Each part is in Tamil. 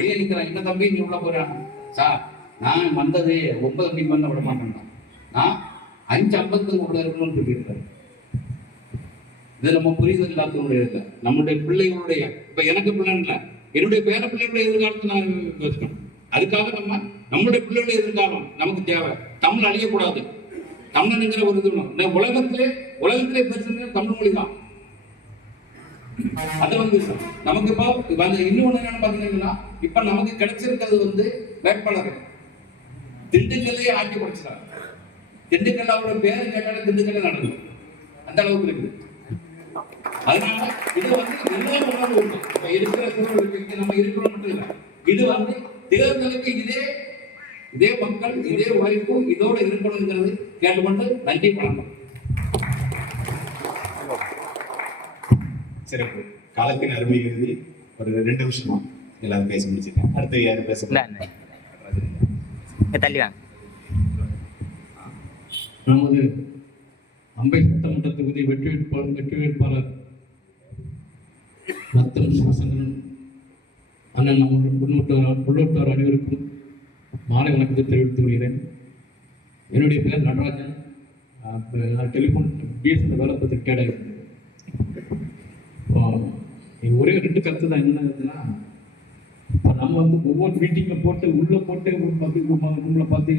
வெளியே நிற்கிறான். இந்த தம்பி நீ உள்ள போறான் சார், நான் வந்தது 9 மணிக்கு வந்து விட மாட்டேன், நான் 5:50 உள்ள இருக்கணும்னு சொல்லியிருக்காரு. இது நம்ம புரிதல் இல்லாதவங்களுடைய இல்லை. நம்முடைய பிள்ளைகளுடைய, இப்ப எனக்கு பிள்ளைன்னு இல்லை, என்னுடைய பேர பிள்ளைகளுடைய எதிர்காலத்தை நான் யோசிக்கணும். அதுக்காக நம்முடைய பிள்ளைகளுடைய எதிர்காலம் நமக்கு தேவை. தமிழ் அழியக்கூடாது. தமிழனுங்கிற ஒரு இது உலகத்திலே பேசுறது தமிழ் மொழி தான். அது நமக்கு இப்போ இன்னொன்னு என்னன்னு பாத்தீங்கன்னா, இப்ப நமக்கு கிடைச்சிருக்கிறது வேட்பாளர் திண்டுக்கல்லையே ஆட்சி படிச்சாங்க. திண்டுக்கல் அவரோட பேரு கேட்டாலும் திண்டுக்கல்ல நடக்கும், அந்த அளவுக்கு இருக்குது. அதனால இது எல்லா உண்டு. இப்ப இருக்கிற சூழலுக்கு நம்ம இருக்கிறோம் மட்டும் இல்லை, இது தேர்தலுக்கு இதே மக்கள் இதே உழைப்பு இதோட இருக்கணுங்கிறது கேட்டுக்கொண்டு நன்றி, வணக்கம். சிறப்பு. காலத்தின் அருமை கருதி ஒரு 2 நிமிஷமா எல்லாரும் பேசி முடிச்சிருக்கேன். அடுத்து யாரும் பேச நமது அம்பை சட்டமன்ற தொகுதி வெற்றி வேட்பாளர் ரத்தம் சிவசங்கரன் அண்ணன் உள்ளூர் அனைவருக்கும் மாலை வணக்கத்தை தெரிவித்துக் கொள்கிறேன். என்னுடைய பேர் நடராஜன். டெலிஃபோன் பிஎஸ்என்எல் வேலை பற்றி கேட்டாங்க. ஒரே 2 கருத்து தான். என்னன்னா, இப்போ நம்ம ஒவ்வொரு மீட்டிங்கில் போட்டு உள்ளே போட்டு உங்களை பார்த்து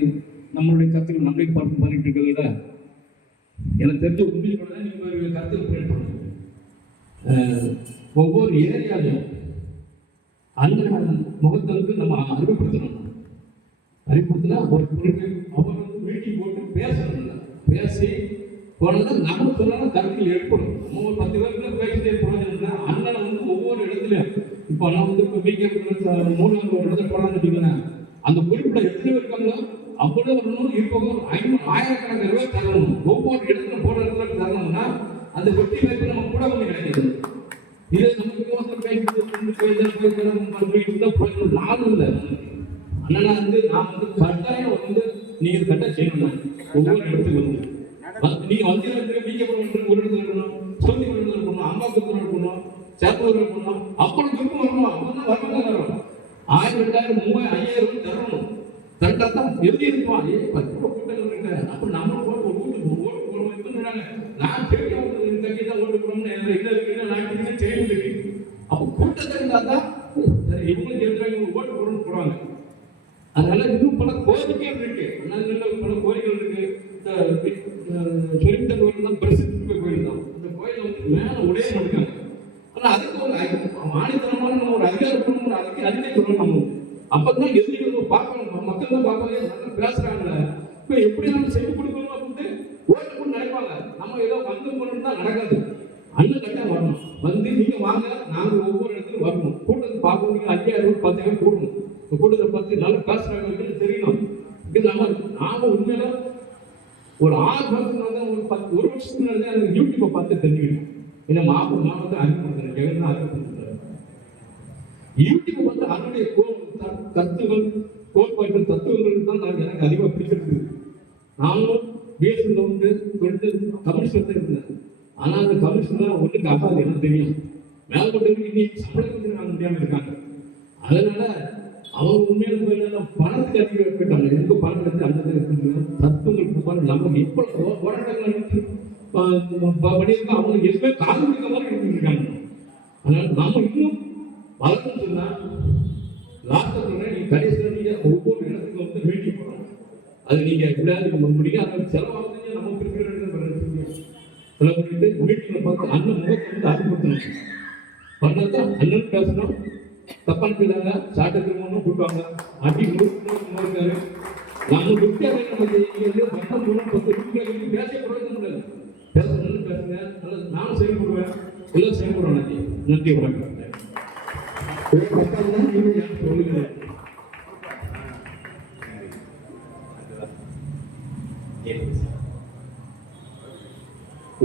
நம்மளுடைய கருத்துக்கள் நம்மளே பார்த்து பண்ணிட்டு இருக்கிறத விட எனக்கு தெரிஞ்ச உண்மையோட தான் நீங்கள் கருத்துக்கள் பண்ணணும். ஒவ்வொரு ஏரியாலையும் அந்த முகத்தலுக்கு நம்ம அறிவுப்படுத்தணும். அறிவுறுத்தினா ஒரு பொருளுக்கு அவர் மீட்டிங் போட்டு பேசணும். பேசி போனதான் நம்ம சொன்னாலும் கருத்தில் ஏற்படும். நம்ம ஒரு 10 பேருக்கு பேசிட்டே போனதுன்னா அண்ணனை ஒவ்வொரு இடத்துலையும் இப்போ நான் இப்போ மீட்டிங் 3 ஒரு இடத்துல போனான்னு வச்சுக்கோங்க, அந்த குறிப்பிட்ட எத்தனை இருக்காங்களோ அவ்வளோ வரணும். இருப்பவங்க 1000கணக்கான ரூபாய் தரணும். ஒவ்வொரு இடத்துல போன இடத்துல தரணும்னா அந்த வெற்றி வாய்ப்பு நம்ம கூட வந்து கிடைக்கிது. இதை நமக்கு நானும் இல்லை அண்ணனா நான் கட்டாயம் நீங்க கட்டாயம் செய்யணும். ஒவ்வொரு இடத்துக்கு நீங்க ஒரு இடத்துல இருக்கணும், சொந்தி இடத்துல இருக்கணும், அம்மாவுக்கு இருக்கணும், சேத்தூர் இருக்கணும், அப்புறம் திரும்ப வரணும். அப்பதான் வரணும் தரணும். 1000, 2000, 3000, 5000 தரணும். கரெக்டா தான் எழுதி இருப்பான். 10 கூட்டங்கள் இருக்கு. அப்ப நம்ம ஓட்டு போடுவோம். நான் தெரியும் கட்சி தான் ஓட்டு போடணும்னு நான் தெரியும். அப்போ கூட்டத்தை இருந்தா தான் இவங்களுக்கு எதிராக ஓட்டு போடணும்னு போடுவாங்க. அதனால இன்னும் பல கோரிக்கைகள் இருக்கு. பல கோரிக்கைகள் இருக்கு. சொல்லித்த கோயில் தான் பிரசித்தி கோயில் தான். இந்த கோயில மேல உடைய இருக்காங்க. ஆனா அதுக்கு ஒரு ஆணித்தனமான நம்ம ஒரு அதிகாரப்பூர்வம் அதுக்கு அறிக்கை சொல்லணும். அப்பதான் எதிரிகள் பார்க்கணும், மக்கள் தான் பார்ப்பாங்க, நல்லா பேசுறாங்க. இப்ப எப்படி நம்ம செய்து கொடுக்கணும் அப்படின்ட்டு ஓட்டு கூட நினைப்பாங்க. நம்ம ஏதோ போனோம்னு தான் நடக்காது. அண்ணன் கட்டா வரணும். நீங்க வாங்க, நாங்க ஒவ்வொரு இடத்துலையும் வரணும். கூட்டத்தை பார்க்கணும். நீங்க 5000, 10,000 கூடணும். கூட்டத்தை பார்த்து நல்லா பேசுறாங்க தெரியணும். இது நாம உண்மையில ஒரு 6 மாதத்துக்கு ஒரு வருஷத்துக்கு முன்னாடி எனக்கு யூடியூப்பை பார்த்து தெரிஞ்சுக்கிட்டேன். ஏன்னா மாவட்டத்தை அறிமுகப்படுத்துறேன், ஜெகன் தான் அறிமுகப்படுத்துறேன். யூடியூப்பை பார்த்து அதனுடைய கருத்துகள், கோட்பாடுகள், தத்துவங்கள் தான் எனக்கு அதிகமாக பிடிச்சிருக்கு. நானும் பிஎஸ்என்எல் சொல்லிட்டு கமிஷன் இருந்தேன். ஆனா அந்த கமிஷன் ஒன்றுக்கு ஆகாது, எனக்கு தெரியும். மேல்கொண்டு இன்னைக்கு சம்பளத்துக்கு நாங்கள் முடியாம இருக்காங்க. அதனால அவங்க உண்மையில பணத்துக்கு அதிகம் போயிட்டாங்க. எனக்கு பணம் எடுத்து அந்த தத்துவங்களுக்கு பாரு நமக்கு இப்போ போராட்டங்கள் பண்ணியிருக்கோம். அவங்க எதுவுமே காது கொடுக்க மாதிரி எடுத்துருக்காங்க. அதனால நம்ம இன்னும் வளர்க்கணும்னு சொன்னா லாஸ்ட்ல நீங்க கடைசியில் நீங்க ஒவ்வொரு இடத்துக்கு மீட்டிங் போடணும். அது நீங்க எப்படியாவது முடியும். அதனால செலவாகுதுங்க நம்ம பிரிக்கிற செலவு பண்ணிட்டு மீட்டிங்ல பார்த்து அண்ணன் முகத்தை அறிமுகப்படுத்தணும். பண்ணதான் அண்ணன் பேசணும். தப்பான பிள்ளைங்க சாட்டத்துக்கு கூட்டுவாங்க. அடி இருக்காரு. நம்ம துட்டியாக நம்ம மட்டம் மூலம் 10 ரூபாய்க்கு பேச முடியாது. பேசணும் பேசுங்க. நானும் செயல்படுவேன், எல்லாம் செயல்படுவேன். நன்றி, வணக்கம்.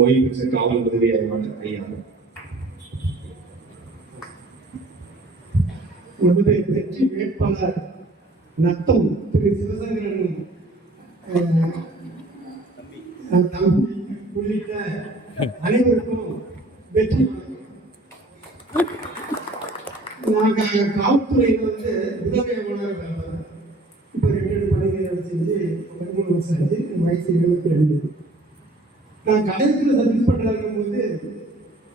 ஓய்வு பெற்ற காவல் உதவி அறிவாளர் ஐயா. நமது வெற்றி வேட்பாளர் நத்தம் திரு சிவசங்கரன் தம்பி உள்ளிட்ட அனைவருக்கும் வெற்றி. நாங்கள் காவல்துறையில் வருஷம் ஆச்சு. என் வயசு 72. நான் கடைசியில் சர்வீஸ் பண்ணுறா இருக்கும்போது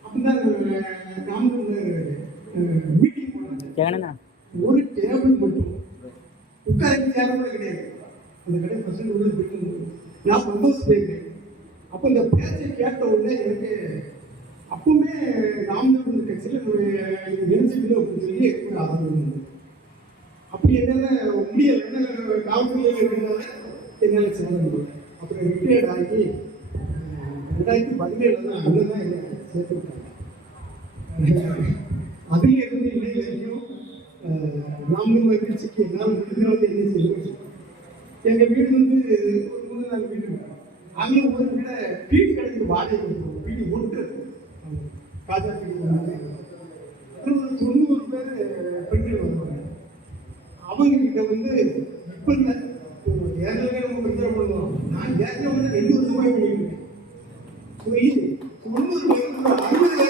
அப்படிதான் மீட்டிங் போனாங்க. ஒரு டேபிள் மட்டும் உட்கார்ந்து டேபிள் கூட கிடையாது. அந்த கடை பசங்க உள்ள போயிட்டு நான் சந்தோஷம் போயிருக்கேன். அப்போ இந்த பேச்சை கேட்ட உடனே எனக்கு அப்பவுமே ராமநாதபுரம் கட்சியில் நினைச்சுக்கணும் அப்படின்னு சொல்லி ஒரு ஆதரவு. அப்படி என்னால் முடியலை. ஏன்னா காவல்துறையில் இருக்கிறதுனால என்னால் சொல்ல முடியல. அப்புறம் ரிட்டையர்ட் ஆகி 2017 தான் அண்ணன் தான் என்னை சேர்த்து விட்டாங்க. அதில் இருந்து இல்லை வரைக்கும் ராமநாதபுரம் கட்சிக்கு என்னால் முடிஞ்சவங்க என்ன செய்யணும். எங்கள் வீடு வந்து ஒரு 3-4 வீடு. அங்கே ஒரு வீடை வீட்டு கடைக்கு வாடகை கொடுத்துருவோம். வீடு ஒன்று காஜா வீடு 90 பேர் பெண்கள் வருவாங்க. அவங்க கிட்ட வந்து இப்போ இல்லை, ஏற்கனவே நம்ம பிரச்சனை பண்ணுவோம். நான் ஏற்கனவே வந்து 2 வருஷமாக பண்ணிக்கிட்டேன். 90 பேருக்கு 60,000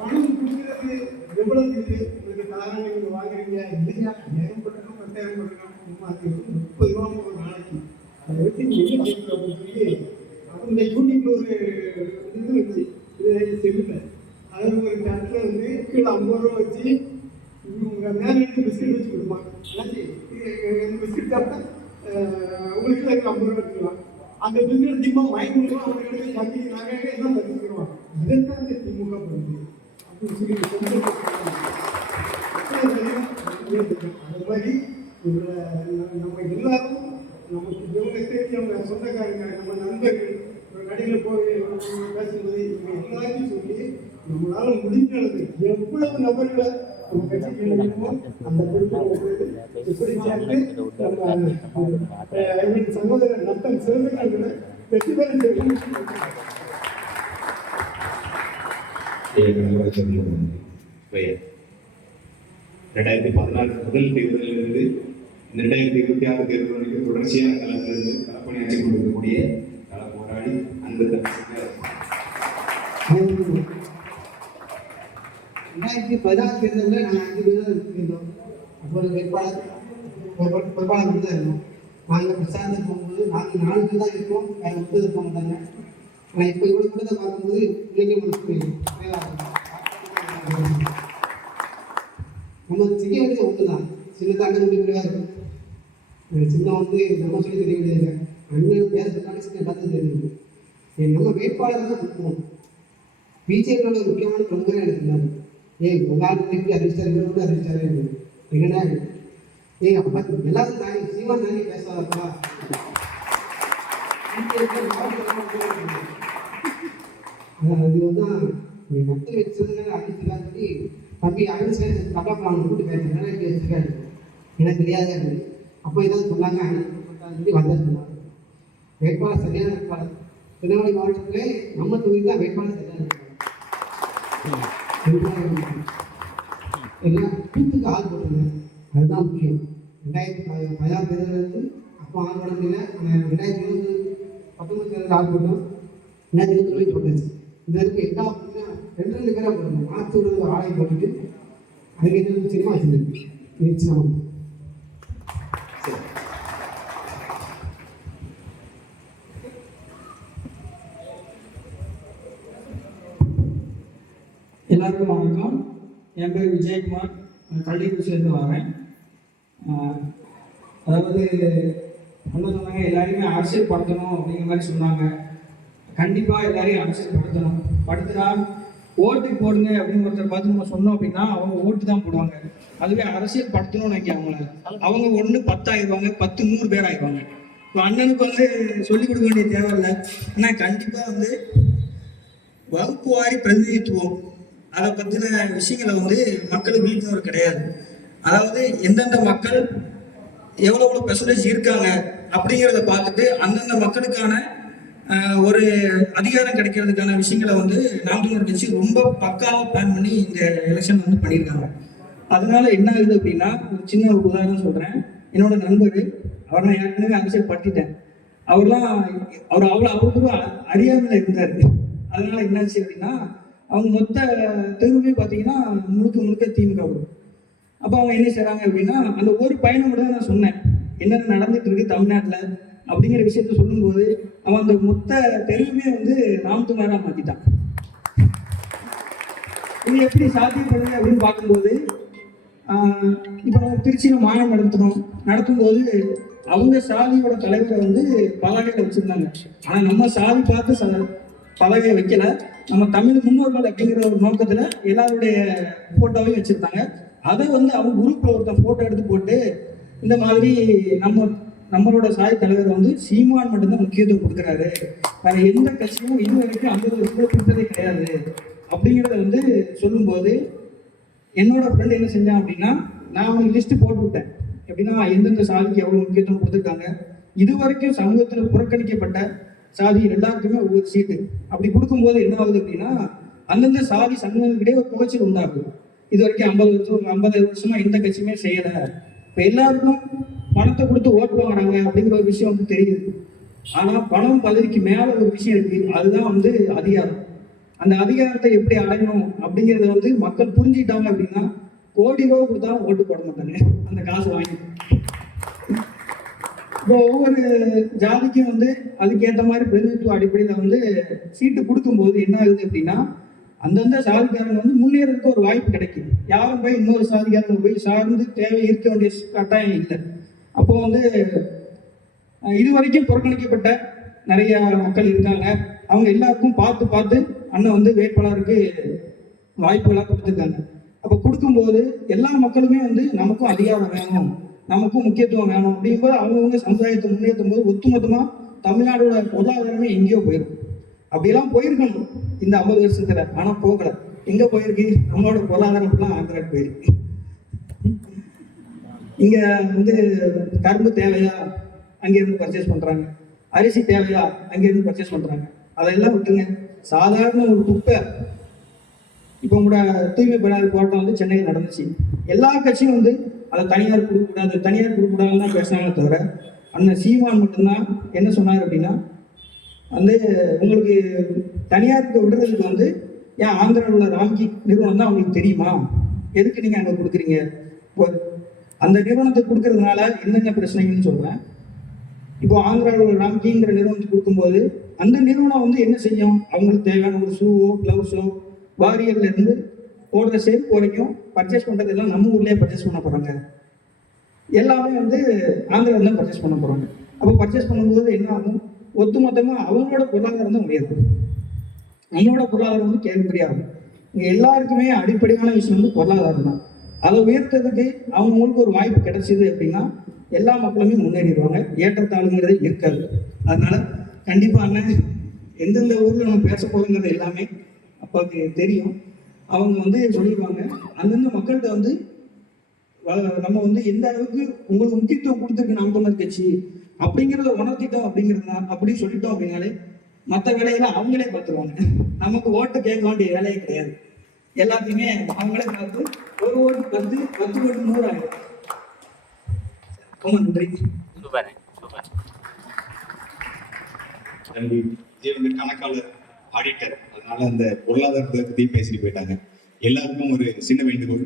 பணம் கொடுக்கிறது எவ்வளவு இது? உங்களுக்கு காரணம் நீங்கள் வாங்குறீங்க இல்லையா? 1000 பட்டணும் 10,000 பட்டணும் 30 ரூபா ஒரு நாளைக்கு. அதை வச்சு நீங்கள் என்ன செய்யணும் அப்படின்னு சொல்லி இந்த யூடியூப்ல ஒரு இது வச்சு இது செல்லுங்க. அதில் ஒரு தட்டில் வந்து கீழே 50 ரூபா வச்சு உங்கள் மேலே எடுத்து பிஸ்கட் வச்சு கொடுப்பாங்க. பிஸ்கட் சாப்பிட்டா உங்களுக்கு 50 ரூபா எடுத்துக்கலாம். அந்த பிஸ்கட் திமுக வாங்கிக்கலாம். அவங்களுக்கு கட்டி நகையாக எல்லாம் பறிச்சுக்கிடுவாங்க. இதைத்தான் இந்த திமுக பண்ணுது அப்படின்னு சொல்லி அது மாதிரி நம்ம எல்லாரும் நமக்கு இவங்க தெரிஞ்சவங்க சொந்தக்காரங்க நம்ம நண்பர்கள் கடையில் போய் பேசும்போது இவங்க எல்லாத்தையும் சொல்லி நம்மளால முடிஞ்ச அளவு எவ்வளவு நபர்களை நம்ம கட்சிக்கு நினைப்போம் அந்த பொறுப்பு இப்படி சேர்த்து நம்ம சகோதரர் நத்தம் சிறந்தவர்களை வெற்றி பெற செய்யணும். பெயர் 2014 முதல் தேர்தலிலிருந்து 2026 தேர்தல் வரைக்கும் தொடர்ச்சியான களத்திலிருந்து களப்பணியாற்றி கொண்டிருக்கக்கூடிய கள போராடி அந்த 2016 தேர்தலில் நாங்கள் 5 பேர் தான் இருந்தோம். அப்போ வேட்பாளர் பொறுப்பாளர் தான் இருந்தோம். நாங்கள் பிரச்சாரத்தை போகும்போது நாங்கள் 4 பேர் தான் இருக்கோம். வேறு 30 இருக்க மாட்டாங்க. ஆனால் இப்போ இவ்வளோ கூட தான் பார்க்கும்போது பிள்ளைங்க மனசு நம்ம செய்ய வேண்டியது ஒன்று தான். சின்னதாக முடிவுகளாக இருக்கும். சின்ன வந்து நம்ம சொல்லி தெரிய வேண்டியது அண்ணன் பேர சொன்னாலும் சின்ன எல்லாத்தையும் தெரிஞ்சுக்கணும். நம்ம வேட்பாளரை தான் கொடுக்கணும். பிஜேபியோட முக்கியமான பிரமுகராக எடுத்துருந்தாங்க. உங்களால் எப்படி அறிவிச்சாரு அறிவிச்சாரு என்னன்னா அப்பா எல்லாரும் தாண்டி சீமான் தாண்டி பேசாதப்பா அது வந்து மக்கள் வச்சதுனால அறிவிச்சுதான் சொல்லி தம்பி அறிவிச்சு தப்பா அவங்க கூட்டு பேசுறதுனால இப்படி வச்சிருக்காரு எனக்கு தெரியாத அப்போ ஏதாவது சொன்னாங்க சொல்லி வந்தா சொன்னாங்க. வேட்பாளர் சரியான வேட்பாளர் திருநெல்வேலி மாவட்டத்திலே நம்ம தொகுதி தான் வேட்பாளர் சரியான எல்லாம் கூத்துக்கு ஆள் போட்டுருங்க. அதுதான் முக்கியம். 2016 தேர்தலிருந்து அப்போ ஆள் போட முடியல. 2019 தேர்தல் ஆள் போட்டோம். 2022 போட்டாச்சு. இந்த வரைக்கும் எல்லா 2 பேராக போடணும். மாற்று விடுறது ஆளை போட்டுட்டு அதுக்கு என்ன சினிமா வச்சுருக்கு நிச்சயமா. எல்லாருக்கும் வணக்கம். என் பேர் விஜயகுமார். நான் கல்விக்குறிச்சிலேருந்து வரேன். அதாவது என்ன சொன்னாங்க, எல்லாரையுமே அரசியல் படுத்தணும் அப்படிங்கிற மாதிரி சொன்னாங்க. கண்டிப்பாக எல்லாரையும் அரசியல் படுத்தினா ஓட்டு போடுங்க அப்படின்னு ஒருத்தர் பார்த்து நம்ம சொன்னோம் அப்படின்னா அவங்க ஓட்டு தான் போடுவாங்க. அதுவே அரசியல் படுத்தணும்னு நினைக்க அவங்க 1 10 ஆயிடுவாங்க, 10 100 பேர் ஆயிடுவாங்க. இப்போ அண்ணனுக்கு வந்து சொல்லிக் கொடுக்க வேண்டிய தேவையில்லை. ஆனால் கண்டிப்பாக வந்து வகுப்பு வாரி பிரதிநிதித்துவம் அதை பற்றின விஷயங்களை வந்து மக்களுக்கு விழிப்புணர்வு கிடையாது. அதாவது எந்தெந்த மக்கள் எவ்வளோ பெர்சன்டேஜ் இருக்காங்க அப்படிங்கிறத பார்த்துட்டு அந்தந்த மக்களுக்கான ஒரு அதிகாரம் கிடைக்கிறதுக்கான விஷயங்களை வந்து நாம் தமிழர் கட்சி ரொம்ப பக்காவாக பிளான் பண்ணி இந்த எலெக்ஷன் வந்து பண்ணியிருக்காங்க. அதனால என்ன ஆகுது அப்படின்னா, ஒரு சின்ன உதாரணம் சொல்கிறேன். என்னோட நண்பர், அவர் நான் ஏற்கனவே அரசியல் படுத்திட்டேன். அவர் அவ்வளோ அறியாமையில் இருந்தார். அதனால என்னாச்சு அப்படின்னா, அவங்க மொத்த தெருவுமே பார்த்தீங்கன்னா முழுக்க திமுக வரும். அப்போ அவங்க என்ன செய்கிறாங்க அப்படின்னா அந்த ஒரு பையனை மட்டும் தான் நான் சொன்னேன் என்னென்ன நடந்துட்டு இருக்கு தமிழ்நாட்டில் அப்படிங்கிற விஷயத்த சொல்லும்போது அவன் அந்த மொத்த தெருவுமே வந்து ராம்குமாரா மாற்றிட்டான். இது எப்படி சாத்தியப்படுது அப்படின்னு பார்க்கும்போது இப்போ நம்ம திருச்சியில் மாநாடு நடத்தும்போது அவங்க சாதியோட தலைவரை வந்து பலகையில் வச்சுருந்தாங்க. ஆனால் நம்ம சாதி பார்த்து பலகையை வைக்கல, நம்ம தமிழ் முன்னோர்கள் அப்படிங்கிற ஒரு நோக்கத்தில் எல்லாருடைய ஃபோட்டோவையும் வச்சுருந்தாங்க. அதை வந்து அவங்க குரூப்பில் ஒருத்தன் ஃபோட்டோ எடுத்து போட்டு இந்த மாதிரி நம்மளோட சாதி தலைவர் வந்து சீமான் மட்டும்தான் முக்கியத்துவம் கொடுக்குறாரு, வேற எந்த கட்சியும் இது வரைக்கும் அந்த ஒரு கொடுத்ததே கிடையாது அப்படிங்கிறத வந்து சொல்லும்போது என்னோட ஃப்ரெண்ட் என்ன செஞ்சான் அப்படின்னா நான் அவனுக்கு லிஸ்ட்டு போட்டு விட்டேன். எப்படின்னா எந்தெந்த சாதிக்கு எவ்வளோ முக்கியத்துவம் கொடுத்துருக்காங்க, இது வரைக்கும் சமூகத்தில் புறக்கணிக்கப்பட்ட சாதி எல்லாருக்குமே ஒவ்வொரு சீட்டு அப்படி கொடுக்கும்போது என்ன ஆகுது அப்படின்னா அந்தந்த சாதி சங்கங்களுக்கிட்டே ஒரு புகைச்சல் உண்டாகுது. இது வரைக்கும் 50 வருஷமா எந்த கட்சியுமே செய்யலை, இப்போ எல்லாருக்கும் பணத்தை கொடுத்து ஓட்டு வாங்குறாங்க அப்படிங்கிற ஒரு விஷயம் வந்து தெரியுது. ஆனால் பணம் பதவிக்கு மேலே ஒரு விஷயம் இருக்கு, அதுதான் வந்து அதிகாரம். அந்த அதிகாரத்தை எப்படி அடையணும் அப்படிங்கிறத வந்து மக்கள் புரிஞ்சுக்கிட்டாங்க அப்படின்னா கோடி ரூபா கொடுத்தாலும் ஓட்டு போட மாட்டாங்க, அந்த காசு வாங்கி. இப்போ ஒவ்வொரு ஜாதிக்கும் வந்து அதுக்கேற்ற மாதிரி பிரதிநிதித்துவ அடிப்படையில் வந்து சீட்டு கொடுக்கும்போது என்ன ஆகுது அப்படின்னா அந்தந்த சாதிக்காரங்க வந்து முன்னேறதுக்கு ஒரு வாய்ப்பு கிடைக்குது. யாரும் போய் இன்னொரு சாதிக்காரங்க போய் சார்ந்து தேவை இருக்க வேண்டிய கட்டாயம் இல்லை. அப்போ வந்து இது வரைக்கும் புறக்கணிக்கப்பட்ட நிறைய மக்கள் இருக்காங்க, அவங்க எல்லாருக்கும் பார்த்து அண்ணன் வந்து வேட்பாளருக்கு வாய்ப்புகளாக கொடுத்துருக்காங்க. அப்போ கொடுக்கும்போது எல்லா மக்களுமே வந்து நமக்கும் அதிகாரம் வேணும், நமக்கும் முக்கியத்துவம் வேணும் அப்படிங்கும்போது அவங்கவுங்க சமுதாயத்தை முன்னேற்றும் போது ஒட்டுமொத்தமாக தமிழ்நாடோட பொருளாதாரமே எங்கேயோ போயிடும். அப்படிலாம் போயிருக்கணும் இந்த 50 வருஷத்துல, ஆனால் போகலை. எங்கே போயிருக்கு? நம்மளோட பொருளாதாரம் ஃபுல்லாக ஆந்திராக்கு போயிருக்கு. இங்கே வந்து கரும்பு தேவையா, அங்கேருந்து பர்ச்சேஸ் பண்ணுறாங்க. அரிசி தேவையா, அங்கேருந்து பர்ச்சேஸ் பண்ணுறாங்க. அதெல்லாம் விட்டுருங்க, சாதாரண ஒரு குப்பை இப்போ கூட தூய்மை பணியாளர் போராட்டம் வந்து சென்னையில் நடந்துச்சு. எல்லா கட்சியும் வந்து அதை தனியார் கொடுக்கக்கூடாதுன்னு தான் பேசினாங்களே தவிர அண்ணன் சீமான் மட்டும்தான் என்ன சொன்னார் அப்படின்னா வந்து உங்களுக்கு தனியாருக்கு விடுறதுக்கு வந்து ஏன் ஆந்திராவில் உள்ள ராம்கி நிறுவனம் தான் உங்களுக்கு தெரியுமா, எதுக்கு நீங்கள் அங்கே கொடுக்குறீங்க? அந்த நிறுவனத்தை கொடுக்கறதுனால என்னென்ன பிரச்சனைகள்னு சொல்கிறேன். இப்போ ஆந்திராவில் உள்ள ராம்கிங்கிற நிறுவனத்துக்கு கொடுக்கும்போது அந்த நிறுவனம் வந்து என்ன செய்யும், அவங்களுக்கு தேவையான ஒரு ஷூவோ க்ளவுஸோ வாரியர்ல இருந்து போடுற செருப்பு வரைக்கும் பர்ச்சேஸ் பண்ணுறது எல்லாம் நம்ம ஊர்லேயே பர்ச்சேஸ் பண்ண போகிறாங்க. எல்லாமே வந்து ஆந்திராவில் தான் பர்ச்சேஸ் பண்ண போகிறாங்க. அப்போ பர்ச்சேஸ் பண்ணும்போது என்ன ஆகும், ஒட்டுமொத்தமாக அவங்களோட பொருளாதாரம் தான் உயரும், நம்மளோட பொருளாதாரம் வந்து கேள்விப்படியாகும். இங்கே எல்லாருக்குமே அடிப்படையான விஷயம் வந்து பொருளாதாரம் தான். அதை உயர்த்ததுக்கு அவங்களுக்கு ஒரு வாய்ப்பு கிடைச்சிது அப்படின்னா எல்லா மக்களுமே முன்னேறிடுவாங்க, ஏற்றத்தாழ்வுங்கிறதே இருக்காது. அதனால கண்டிப்பாக எந்தெந்த ஊரில் நம்ம பேச போகிறோங்கிறது எல்லாமே அப்பாவுக்கு தெரியும். அவங்க வந்து சொல்லிடுவாங்க அந்தந்த மக்கள்கிட்ட வந்து நம்ம வந்து எந்த அளவுக்கு உங்களுக்கு முக்கியத்துவம் கொடுத்துருக்கு நாம் தமிழர் கட்சி அப்படிங்கிறத உணர்த்திட்டோம் அப்படிங்கிறதுனா அப்படி சொல்லிட்டோம் அப்படின்னாலே மற்ற வேலையெல்லாம் அவங்களே பார்த்துருவாங்க. நமக்கு ஓட்டு கேட்க வேண்டிய வேலையே கிடையாது, எல்லாத்தையுமே அவங்களே பார்த்து ஒரு ஓட்டு 10 ஓட்டு 100 ஆகிடும். ரொம்ப நன்றி. நன்றி. விஜய் வந்து கணக்காளர், ஆடிட்டர், அதனால அந்த பொருளாதாரத்தை பத்தி பேசிட்டு போயிட்டாங்க. எல்லாருக்கும் ஒரு சின்ன வேண்டுகோள்,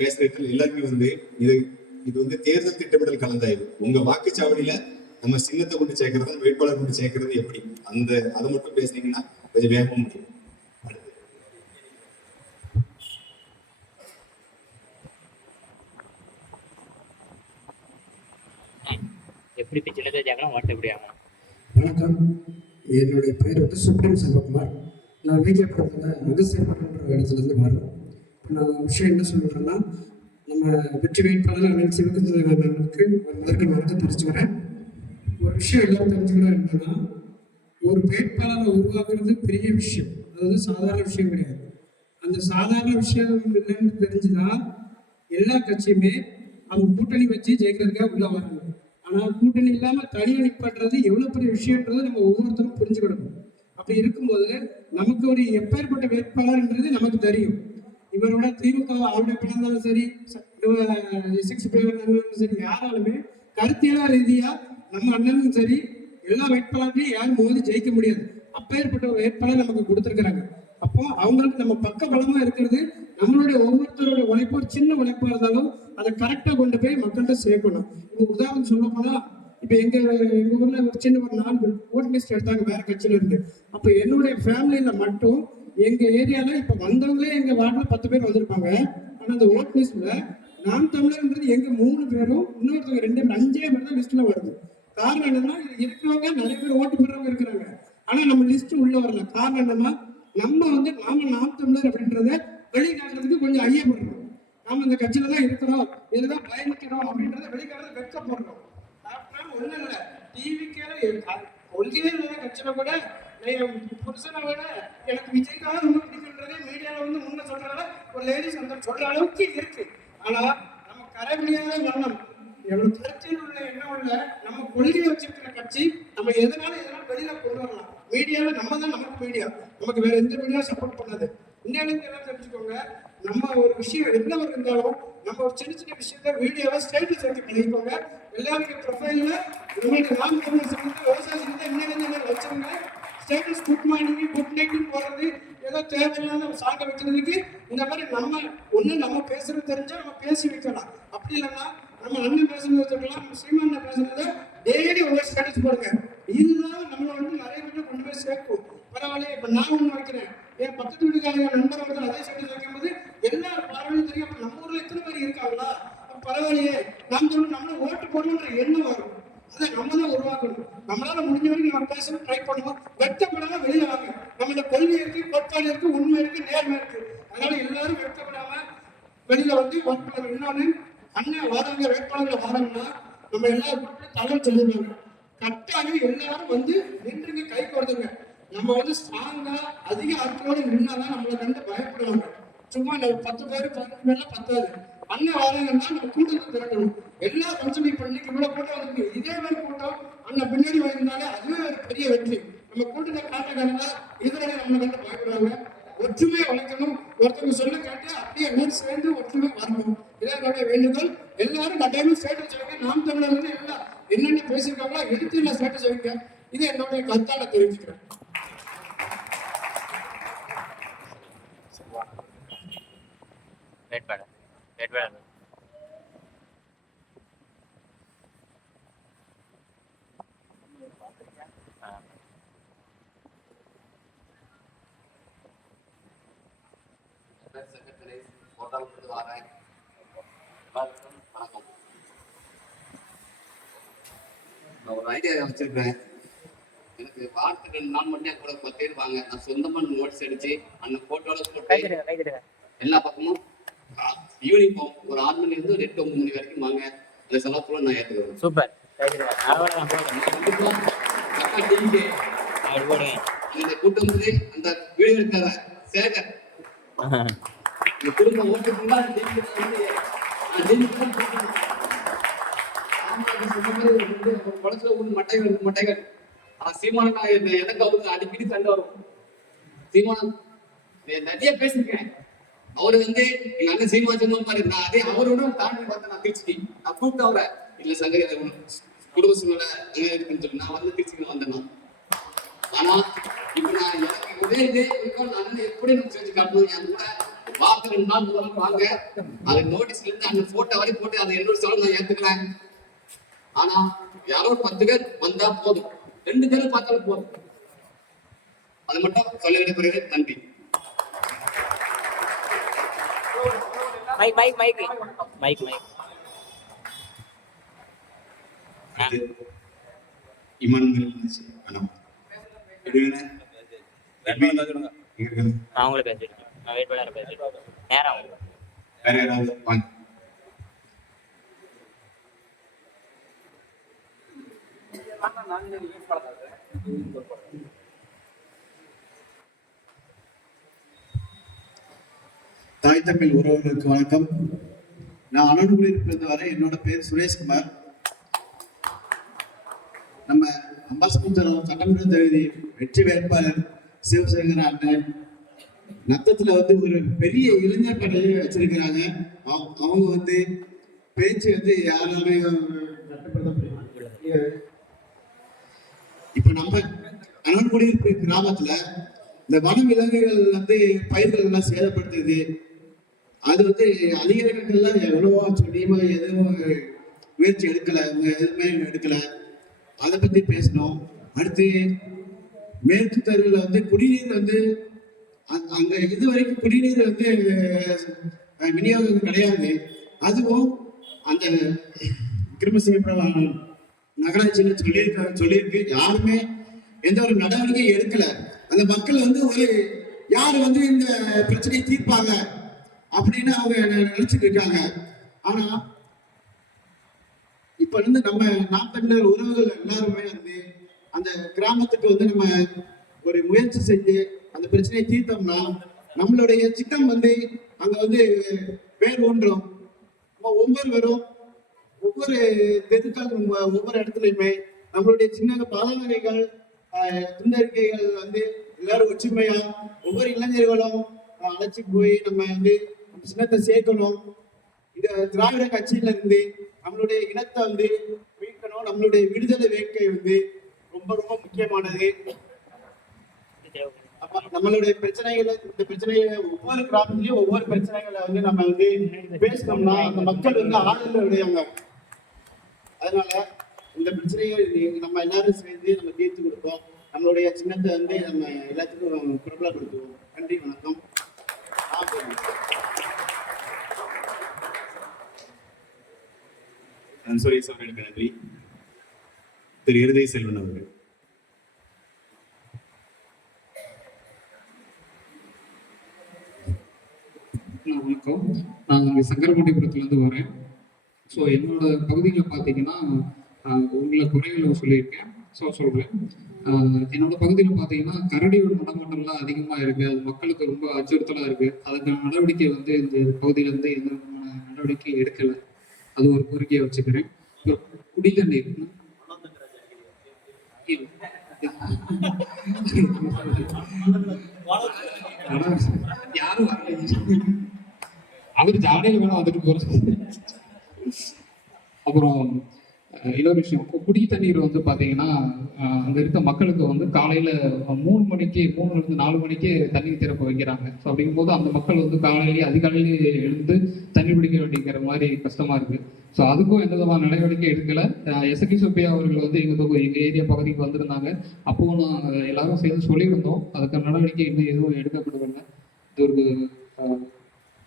பேசுறதுக்கு எல்லாருமே வந்து இது வந்து தேர்தல் திட்டமிடல் கலந்தாய்வு. உங்க வாக்குச்சாவடியில நம்ம சின்னத்தை கொண்டு சேர்க்கறது, வேட்பாளர் கொண்டு சேர்க்கறது எப்படி, அதை மட்டும் பேசுனீங்கன்னா கொஞ்சம் வேகமா முடியும். எப்படி பிச்சில் ஜாக்கலாம் ஓட்ட எப்படி ஆகும்? வணக்கம், என்னுடைய பெயர் வந்து சுப்ரீம் செல்வகுமார். நான் வீட்டில் அகசேபன்ற இடத்துலேருந்து வரோம். இப்போ நான் விஷயம் என்ன சொல்கிறேன்னா, நம்ம வெற்றி வேட்பாளர் அண்ணன் சிவகுந்தருக்கு முதற்கு வந்து தெரிஞ்சுக்கிறேன். ஒரு விஷயம் எல்லாரும் தெரிஞ்சுக்கிறோம் என்னன்னா, ஒரு வேட்பாளரை உருவாக்குறது பெரிய விஷயம், அதாவது சாதாரண விஷயம் கிடையாது. அந்த சாதாரண விஷயம் என்னன்னு தெரிஞ்சுதான் எல்லா கட்சியுமே அவங்க கூட்டணி வச்சு ஜெயிக்கிறதுக்காக உள்ள வரணும். ஆனால் கூட்டணி இல்லாமல் தனியாக நிப்பாட்டுறது எவ்வளோ பெரிய விஷயன்றது நம்ம ஒவ்வொருத்தரும் புரிஞ்சுக்கிடணும். அப்படி இருக்கும்போது நமக்கு ஒரு எப்பேற்பட்ட வேட்பாளர்ன்றது நமக்கு தெரியும். இவரோட திமுக அவருடைய பிறந்தாலும் சரி, 65 சரி, யாராலுமே கருத்தியலா ரீதியா நம்ம அண்ணனும் சரி எல்லா வேட்பாளர்களையும் யாரும் மோதி ஜெயிக்க முடியாது. அப்பேற்பட்ட வேட்பாளர் நமக்கு கொடுத்துருக்குறாங்க. அப்போ அவங்களுக்கு நம்ம பக்க பலமா இருக்கிறது நம்மளுடைய ஒவ்வொருத்தருடைய உழைப்பு ஒரு சின்ன உழைப்பா இருந்தாலும் அதை கரெக்டா கொண்டு போய் மக்கள்கிட்ட சேர்க்கணும். இது உதாரணம் சொல்ல போனா இப்ப எங்க ஊர்ல ஒரு சின்ன ஒரு 4 ஓட் லிஸ்ட் எடுத்தாங்க வேற கட்சியில இருந்து. அப்ப என்னுடைய ஃபேமிலியில மட்டும் எங்க ஏரியால இப்ப வந்தவங்களே எங்க வார்டுல 10 பேர் வந்திருப்பாங்க. ஆனா அந்த ஓட் லிஸ்ட்ல நாம் தமிழர்ன்றது எங்க 3 பேரும், இன்னொருத்தவங்க 2 பேர், 5 பேர் தான் லிஸ்ட்ல வருது. காரணம் என்னன்னா இருக்கிறவங்க நிறைய பேர் ஓட்டு போடுறவங்க இருக்கிறாங்க, ஆனா நம்ம லிஸ்ட் உள்ள வரல. காரணம் என்னன்னா நம்ம வந்து நாம் தமிழர் அப்படின்றத வெளிக்காட்டுறதுக்கு கொஞ்சம் ஐயப்படுறோம். நாம இந்த கட்சியில தான் இருக்கிறோம், இதுதான் பயணிக்கிறோம் அப்படின்றத வெளிக்காட்டுறது வெட்கப்படுறோம். ஒண்ணு இல்ல, டிவிக்கேல கொள்கையே இல்ல கட்சியில கூட புருஷனை விட எனக்கு விஜய்க்காக ரொம்ப பிடிக்குன்றதே மீடியால வந்து முன்ன சொல்றதால ஒரு லேடிஸ் வந்து சொல்ற அளவுக்கு இருக்கு. ஆனா நம்ம கரைபிடியாத மரணம் எவ்வளவு கருத்தில் உள்ள எண்ணம் உள்ள நம்ம கொள்கையை வச்சிருக்கிற கட்சி நம்ம எதனால வெளியில கொண்டு வரலாம். மீடியால நம்ம தான் நமக்கு மீடியா, நமக்கு வேற எந்த மீடியா சப்போர்ட் பண்ணாது. இன்னும் எல்லாம் தெரிஞ்சுக்கோங்க, நம்ம ஒரு விஷயம் என்ன இருந்தாலும் நம்ம ஒரு சின்ன சின்ன விஷயத்த வீடியோவை ஸ்டேட்டஸ் வச்சு பண்ணிக்கோங்க. எல்லாருடைய ப்ரொஃபைல்ல உங்களுக்கு நாம் தமிழர் சம்பந்த விவசாய சம்பந்த இன்னும் வச்சுருங்க. ஸ்டேட்டஸ் குட் மார்னிங் குட் நைட்னு போறது ஏதோ தேவையில்லாத சாங்க வைக்கிறதுக்கு இந்த மாதிரி நம்ம பேசுறது தெரிஞ்சா நம்ம பேசி வைக்கலாம். அப்படி இல்லைன்னா நம்ம அண்ணன் பேசுறது வச்சுக்கலாம், நம்ம சீமான் பேசுறத டெய்லி ஒவ்வொரு ஸ்டேட்டஸ் போடுங்க. இதுதான் நம்மளை வந்து நிறைய பேர் கொண்டு போய் சேர்க்கும். பரவாயில்ல, இப்ப நான் ஒண்ணு வைக்கிறேன், என் பக்கத்து வீட்டுக்காரங்க நண்பர் வந்து அதே ஸ்டேட்டஸ் வைக்கும்போது எல்லாரும் பார்வையும் தெரியும். அப்ப நம்ம ஊர்ல எத்தனை பேர் இருக்காங்களா, பரவாயில்லையே நாம் சொல்லணும், நம்மளும் ஓட்டு போடணுன்ற எண்ணம் வரும். அதை நம்ம தான் உருவாக்கணும். நம்மளால முடிஞ்ச வரைக்கும் நம்ம பேசணும், ட்ரை பண்ணுவோம். வெட்கப்படாம வெளியில வாங்க. நம்மளோட கொள்கை இருக்கு, கோட்பாடு இருக்கு, உண்மை இருக்கு, நேர்மை இருக்கு. அதனால எல்லாரும் வெட்கப்படாம வெளியில வந்து ஓட்டு போடணும். இன்னொன்னு, அண்ணன் வாராங்க, வேட்பாளர்கள் வாராங்கன்னா நம்ம எல்லாரும் தலைவர் சொல்லிடுவாங்க, கட்டாயம் எல்லாரும் வந்து நின்றுங்க, கை கொடுத்துங்க. நம்ம வந்து ஸ்ட்ராங்கா அதிக ஆட்களோடு நின்னாதான் நம்மளை கண்டு பயப்படுவாங்க. சும்மா 10 பேர் 15 பேர்லாம் பத்தாது. அண்ணன் வாராங்கன்னா நம்ம கூட்டத்தை திரட்டணும். எல்லா பஞ்சமி பண்ணிக்கு இவ்வளவு கூட்டம் வந்துருக்கு. இதே மாதிரி கூட்டம் அண்ணன் பின்னாடி வந்திருந்தாலே அதுவே ஒரு பெரிய வெற்றி. நம்ம கூட்டத்தை காட்டுறதுனால இதுவரை நம்மளை கண்டு பயப்படுவாங்க. ஒற்றுமையை வளர்க்கணும். ஒருத்தவங்க சொல்ல கேட்டு அப்படியே ஊர் சேர்ந்து ஒற்றுமை வரணும். இதான் என்னுடைய வேண்டுதல். எல்லாரும் கட்டாயமா ஸ்டேட்டஸ் வைங்க. நாம் தமிழர் எல்லாம் என்னென்ன பேசியிருக்காங்களோ எடுத்து எல்லாம் ஸ்டேட்டஸ் வைங்க. இது என்னுடைய கருத்தால தெரிவிச்சுக்கிறேன். வேட்பாளர் நான் ஒரு ஐடியா வச்சிருக்கேன். எனக்கு வாரத்துக்கு 2 நாள் மட்டும் கூட 10 பேர் வாங்க. நான் சொந்தமா நோட்ஸ் அடிச்சு அந்த போட்டோட போட்டு எல்லா பக்கமும் யூனிஃபார்ம் ஒரு 6 மணில இருந்து 8 9 மணி வரைக்கும் வாங்க. அந்த செலவு நான் ஏற்றுக்கிறேன். சூப்பர். இந்த கூட்டம் வந்து அந்த வீடு இருக்கிற சேகர் இந்த குடும்பம் ஓட்டுக்குள்ள குளத்துல ஒன்று மட்டைகள் சீமான எனக்கு அவருக்கு அடிக்கடி சண்டை வரும். சீமானம் நிறைய பேசிருக்கேன். அவரு வந்து எங்க அண்ணன் சீமா சொன்ன பாரு, நான் அதே அவரோட தாண்டி பார்த்தேன். நான் திருச்சி நான் கூப்பிட்டு அவரை இல்ல சங்கரி குடும்ப சூழ்நிலை அங்க இருக்குன்னு சொல்லி நான் வந்து திருச்சிக்கு வந்தேன். ஆனா இப்ப நான் எனக்கு ஒரே இதே இருக்கும். அண்ணன் எப்படி நம்ம செஞ்சு காட்டணும். என் கூட வாக்கு 2 நாள் முதல்ல வாங்க. அது நோட்டீஸ்ல இருந்து அந்த போட்டோ வரை போட்டு அதை என்னோட சொல்ல நான் ஏத்துக்கிறேன். ஆனா யாரோ 10 பேர் வந்தா போதும், 2 பேரும் பார்த்தாலும் போதும். அது மட்டும் சொல்ல விடப்படுகிறது. நன்றி. மைக் அவங்கள பேசிட்டு நான் வேட்பாளரை பேசிட்டு நேரம் வேற யாராவது வாங்க. தாய் தமிழ் உறவுகளுக்கு வணக்கம். நான் அனன்குடியிலிருந்து வர. என்னோட பேர் சுரேஷ்குமார். நம்ம அம்பாஸ்புரம் சட்டமன்ற தொகுதி வெற்றி வேட்பாளர் சிவசங்கர் அண்ணன் நத்தத்துல வந்து ஒரு பெரிய இளைஞர் படையை வச்சிருக்கிறாங்க. அவங்க வந்து பேச்சு வந்து யாராலுமே இப்ப நம்ம அனன்குடியிருப்பு கிராமத்துல இந்த வன விலங்குகள் வந்து பயிர்கள் எல்லாம் சேதப்படுத்துது. அது வந்து அதிகாரிகள்லாம் எவ்வளவோ சொல்லியுமா எதுவும் முயற்சி எடுக்கல, அவங்க எதுவுமே எடுக்கல. அதை பத்தி பேசணும். அடுத்து மேற்கு தெருவில் வந்து குடிநீர் வந்து அங்க இது வரைக்கும் குடிநீர் வந்து விநியோகம் கிடையாது. அதுவும் அந்த கிருமசிங்கபுரம் நகராட்சியில சொல்லியிருக்கு. யாருமே எந்த ஒரு நடவடிக்கையும் எடுக்கல. அந்த மக்கள் வந்து ஒரு யாரு வந்து இந்த பிரச்சனையை தீர்ப்பாங்க அப்படின்னு அவங்க நினைச்சிட்டு இருக்காங்க. ஆனா இப்ப இருந்து நம்ம நாம் தமிழர் உறவுகள் எல்லாருமே வந்து அந்த கிராமத்துக்கு வந்து நம்ம ஒரு முயற்சி செஞ்சு அந்த பிரச்சனையை தீர்த்தோம்னா நம்மளுடைய சிக்கம் வந்து அங்க வந்து வேர் ஒன்றும். ஒவ்வொருவரும் ஒவ்வொரு தெருக்கள் ஒவ்வொரு இடத்துலையுமே நம்மளுடைய சின்ன பாதநகைகள் துண்டறிக்கைகள் வந்து எல்லாரும் ஒற்றுமையா ஒவ்வொரு இளைஞர்களும் அழைச்சி போய் நம்ம வந்து சின்னத்தை சேர்க்கணும். இந்த திராவிட கட்சியில இருந்து நம்மளுடைய இனத்தை வந்து மீட்கணும். நம்மளுடைய விடுதலை வேட்கை வந்து ரொம்ப ரொம்ப முக்கியமானது. அப்ப நம்மளுடைய பிரச்சனைகளை இந்த பிரச்சனையை ஒவ்வொரு கிராமத்திலயும் ஒவ்வொரு பிரச்சனைகளை வந்து நம்ம வந்து பேசணும்னா அந்த மக்கள் வந்து ஆதரவு அடையாங்க. அதனால இந்த பிரச்சனையை நம்ம எல்லாரும் சேர்ந்து நம்ம தீர்த்து கொடுப்போம். நம்மளுடைய சின்னத்தை வந்து நம்ம எல்லாத்துக்கும் பிரபலப்படுத்துவோம். நன்றி, வணக்கம். சுரேஷ் அவர்களுக்கு நன்றி. திரு இருதய செல்வன் அவர்கள். வணக்கம். நான் இங்கே சங்கரபாண்டிபுரத்துலேருந்து வரேன். ஸோ என்னோட பகுதியில் பார்த்தீங்கன்னா உங்களை குறைகளை சொல்லியிருக்கேன். ஸோ சொல்கிறேன். என்னோட பகுதியில் பார்த்தீங்கன்னா கரடியோட நடமாட்டம்லாம் அதிகமாக இருக்குது. அது மக்களுக்கு ரொம்ப அச்சுறுத்தலாக இருக்குது. அதுக்கான நடவடிக்கை வந்து இந்த பகுதியிலேருந்து எந்த விதமான நடவடிக்கை எடுக்கலை. அது ஒரு கோரிக்கையை வச்சுக்கிறேன். குடி தண்ணீர் யாரும் அவர் ஜாடையில் வேணும் வந்துட்டு போறது. அப்புறம் இன்னொரு விஷயம், குடி தண்ணீர் வந்து பார்த்தீங்கன்னா அங்கே இருக்க மக்களுக்கு வந்து காலையில் 3 மணிக்கு 3லேருந்து 4 மணிக்கு தண்ணீர் திறப்பு வைக்கிறாங்க. ஸோ அப்படிங்கும்போது அந்த மக்கள் வந்து காலையிலேயே அதிகாலையிலேயே எழுந்து தண்ணி பிடிக்க வேண்டிங்கிற மாதிரி கஷ்டமாக இருக்குது. ஸோ அதுக்கும் எந்த விதமான நடவடிக்கை எடுக்கலை. எஸ்கி சுப்பையா அவர்கள் வந்து எங்கள் ஏரியா பகுதிக்கு வந்திருந்தாங்க. அப்போது நான் எல்லாரும் சேர்ந்து சொல்லியிருந்தோம். அதுக்கான நடவடிக்கை இன்னும் எதுவும் எடுக்கப்படவில்லை. இது ஒரு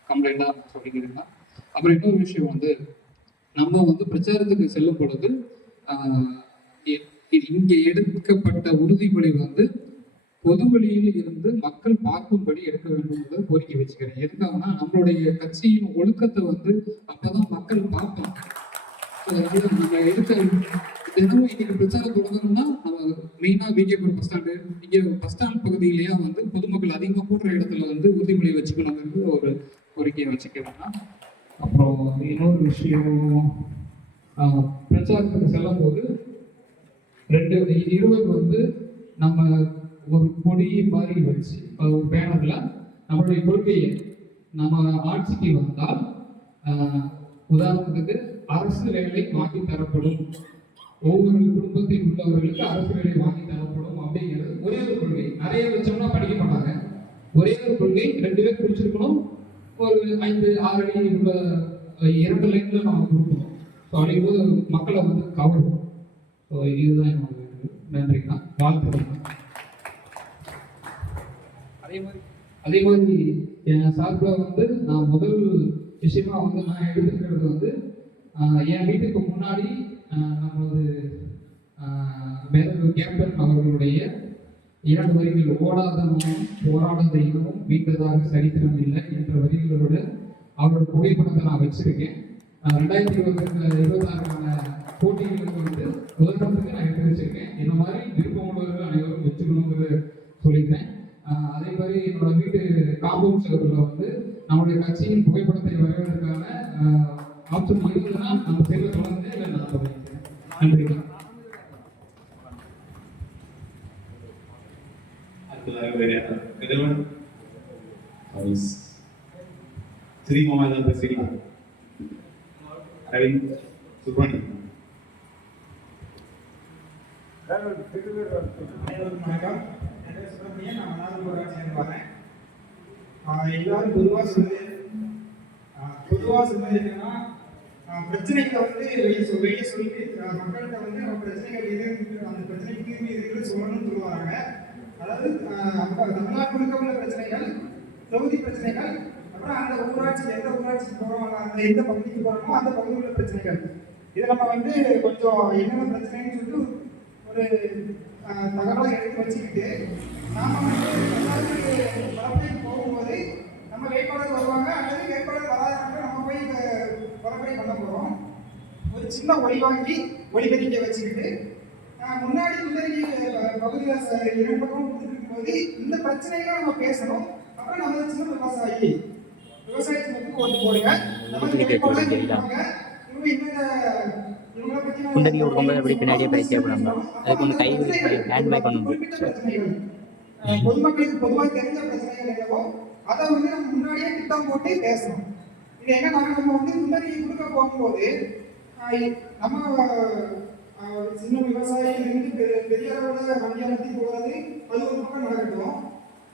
கம்ப்ளைண்டாக சொல்லிக்கிறேன். அப்புறம் இன்னொரு விஷயம் வந்து நம்ம வந்து பிரச்சாரத்துக்கு செல்லும் பொழுது இங்கே எடுக்கப்பட்ட உறுதிமொழி வந்து பொது வழியில் இருந்து மக்கள் பார்க்கும்படி எடுக்க வேண்டும் கோரிக்கை வச்சுக்கிறேன். எதுக்காகனா நம்மளுடைய கட்சியின் ஒழுக்கத்தை வந்து அப்பதான் மக்கள் பார்ப்பாங்க. நம்ம எடுக்க தினமும் இன்னைக்கு பிரச்சாரம் தொடங்கணும்னா நம்ம மெயினா விஜயபுரம் பஸ் ஸ்டாண்டு இங்கே பஸ் ஸ்டாண்ட் பகுதியிலேயே வந்து பொதுமக்கள் அதிகமாக கூடுற இடத்துல வந்து உறுதிமொழி வச்சுக்கணுங்கிறது ஒரு கோரிக்கையை வச்சுக்கிறேன்னா. அப்புறம் இன்னொரு விஷயம், பிரச்சாரத்துக்கு செல்லும் போது இருவர் வந்து நம்ம ஒரு கொடி மாதிரி வச்சு ஒரு பேனர்ல நம்மளுடைய கொள்கையை நம்ம ஆட்சிக்கு வந்தால் உதாரணத்துக்கு அரசு வேலை வாங்கி தரப்படும், ஒவ்வொரு குடும்பத்தில் உள்ளவர்களுக்கு அரசு வேலை வாங்கி தரப்படும் அப்படிங்கிறது ஒரே ஒரு கொள்கை. நிறைய வச்சோம்னா படிக்க மாட்டாங்க. ஒரே ஒரு கொள்கை, 2 பேர் பிடிச்சிருக்கணும், ஒரு 5-6 அடி உள்ள 2 லைன்ல நம்ம கொடுக்கணும். ஸோ அப்படிங்கும்போது மக்களை வந்து கவரும். ஸோ இதுதான் என்னோட நன்றிங்கண்ணா, வாழ்த்துக்கள். அதே மாதிரி என் சார்பில் வந்து நான் முதல் விஷயமா வந்து நான் எடுத்துக்கிறது வந்து என் வீட்டுக்கு முன்னாடி நமது மேதகு கேப்டன் அவர்களுடைய 2 வரிகள், ஓடாத மனம் போராடாத இனமும் மீண்டதாக சரித்திரம் இல்லை என்ற வரிகளோட அவரோட புகைப்படத்தை நான் வச்சிருக்கேன். 2026 போட்டிகளுக்கு வந்து உதாரணத்துக்கு நான் எடுத்து வச்சிருக்கேன். இந்த மாதிரி விருப்பமுள்ளவர்கள் அனைவரும் வச்சுக்கணுங்கிறது சொல்லிக்கிறேன். அதே மாதிரி என்னோட வீட்டு காம்பவுண்ட் செவரில் வந்து நம்முடைய கட்சியின் புகைப்படத்தை வரைவதற்கான ஆப்ஷன் இருந்ததுன்னா நம்ம பேர்ல தொடர்ந்து இல்லை நான் சொல்லிக்கிறேன். நன்றி. எல்லாரும் பொதுவாக சொல்லி பொதுவாக சொன்னது என்னன்னா பிரச்சனைகளை வந்து வெளியே சொல்லிட்டு மக்கள்கிட்ட வந்து நம்ம பிரச்சனைகள் எது அந்த பிரச்சனைக்கு தீர்வு எதுன்னு சொல்லணும்னு சொல்லுவாங்க. அதாவது தமிழ்நாடு முழுக்க உள்ள பிரச்சனைகள், தொகுதி பிரச்சனைகள், அப்புறம் அந்த ஊராட்சி எந்த ஊராட்சிக்கு போகிறோம், அந்த எந்த பகுதிக்கு போகிறோமோ அந்த பகுதியில் உள்ள பிரச்சனைகள். இதை நம்ம வந்து கொஞ்சம் என்னென்ன பிரச்சனைன்னு சொல்லிட்டு ஒரு தகவலை எடுத்து வச்சுக்கிட்டு நாம வந்து பரப்புரைக்கு போகும்போது நம்ம வேட்பாளர் வருவாங்க அல்லது வேட்பாளர் வராதவங்க நம்ம போய் பரப்புரை பண்ண போகிறோம். ஒரு சின்ன ஒளிபெருக்கியை வச்சுக்கிட்டு முன்னாடி பகுதியில் இரண்டு பக்கம் கொடுத்துருக்கும் போது இந்த பிரச்சனைகளை நம்ம பேசணும். அப்புறம் நம்ம சின்ன விவசாயத்தை வந்து ஓட்டு போடுங்க. குண்டதி கொடுக்கும்போது அப்படி பின்னாடியே பயிற்சி போடாங்க. அதுக்கு ஒன்று கை ஹேண்ட் பேக் ஒன்று பொதுமக்களுக்கு பொதுவாக தெரிஞ்ச பிரச்சனைகள் என்னவோ அதை வந்து நம்ம முன்னாடியே திட்டம் போட்டு பேசணும். இது என்னன்னா நம்ம வந்து முன்னறியை கொடுக்க போகும்போது நம்ம சின்ன விவசாயிலிருந்து பெரிய அளவுல வண்டி அமர்த்தி போகிறது அது ஒரு பக்கம் நடக்கட்டும்.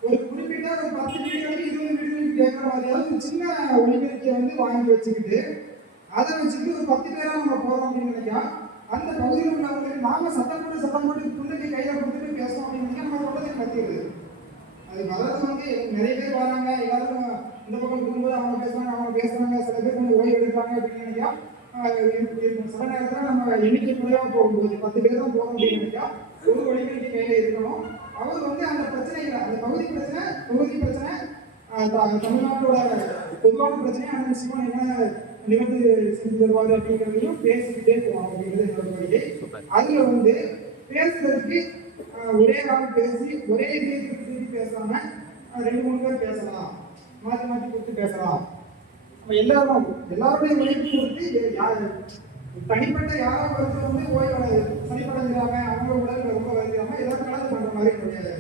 ஒரு குறிப்பிட்ட ஒரு 10 வீடுகளுக்கு 20 வீடுகளுக்கு கேட்குற மாதிரியாவது ஒரு சின்ன ஒளிபெருக்கியை வந்து வாங்கி வச்சுக்கிட்டு அதை வச்சுக்கிட்டு ஒரு 10 பேரா நம்ம போறோம் அப்படின்னு நினைச்சா அந்த பகுதியில் உள்ளவங்களுக்கு நாம சட்டம் போட்டு புண்ணுக்கு கையில கொடுத்துட்டு பேசணும் அப்படின்னு நினைச்சா நம்ம சொல்றதுக்கு கத்திடுது. அது வளர்த்து வந்து நிறைய பேர் வராங்க, எல்லாரும் இந்த பக்கம் இருக்கும்போது அவங்க பேசுறாங்க, சில பேர் கொஞ்சம் ஓய்வு எடுக்கிறாங்க அப்படின்னு நினைச்சா சில நேரத்தில் நம்ம எண்ணிக்கை குறைவாக போகும்போது 10 பேர் தான் போகணும் அப்படின்னு நினைச்சா ஒரு ஒளிபெருக்கி கையில இருக்கணும். அவர் வந்து அந்த பிரச்சனைகளை அந்த தொகுதி பிரச்சனை தமிழ்நாட்டோட பொதுவான பிரச்சனையை அந்த விஷயம் என்ன நிவர்த்தி செஞ்சு தருவாரு அப்படிங்கிறதையும் பேசிக்கிட்டே போவாங்க அப்படிங்கிறது என்னோட வழியை. அதுல வந்து பேசுறதுக்கு ஒரே ஆள் பேசி ஒரே திருப்பி பேசாம 2-3 பேர் பேசலாம், மாற்றி கொடுத்து பேசலாம். நம்ம எல்லாருடைய உழைப்பு கொடுத்து தனிப்பட்ட யாராவது ஒருத்தர் வந்து ஓய்வு சனிப்படைஞ்சிடாம அவங்க உடல் ரொம்ப வருகிறாம எல்லாரும் கலந்து பண்ற மாதிரி கிடையாது.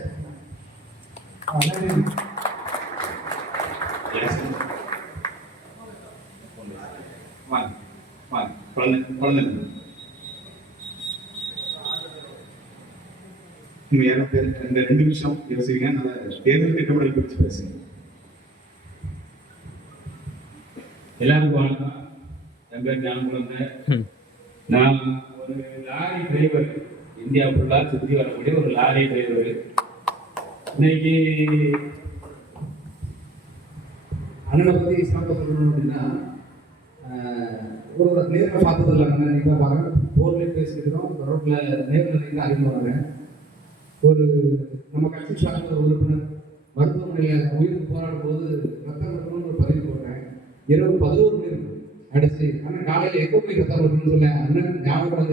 நீங்க 2 நிமிஷம் யோசிங்க. நான் தேர்தல் திட்டமிடல் குறித்து பேசுங்க. எல்லாருக்கும் வணக்கம். என் பேர் ஞானகுழந்தை. நான் ஒரு லாரி டிரைவர், இந்தியா ஃபுல்லாக சுற்றி வரக்கூடிய ஒரு லாரி டிரைவர். இன்னைக்கு அண்ணனை பற்றி சிறப்பாக சொல்லணும் அப்படின்னா ஒரு நேரில் பார்த்தது இல்லை. அண்ணன் நீங்கள் பாருங்க, போர்லேயே பேசிக்கிறோம், ரோட்டில் நேரில் நீங்கள் அறிமுகமாங்க. ஒரு நம்ம கட்சி சார்ந்த ஒரு உறுப்பினர் மருத்துவமனையில் உயிருக்கு போராடும் போது ரத்தம் இருக்கணும்னு ஒரு பதிவு போட்டேன். இரவு 11 பேர் அடிச்சு ஆனால் காலையில் எப்போ போய் ரத்தம் இருக்கணும்னு சொல்ல அண்ணன் ஞாபகம்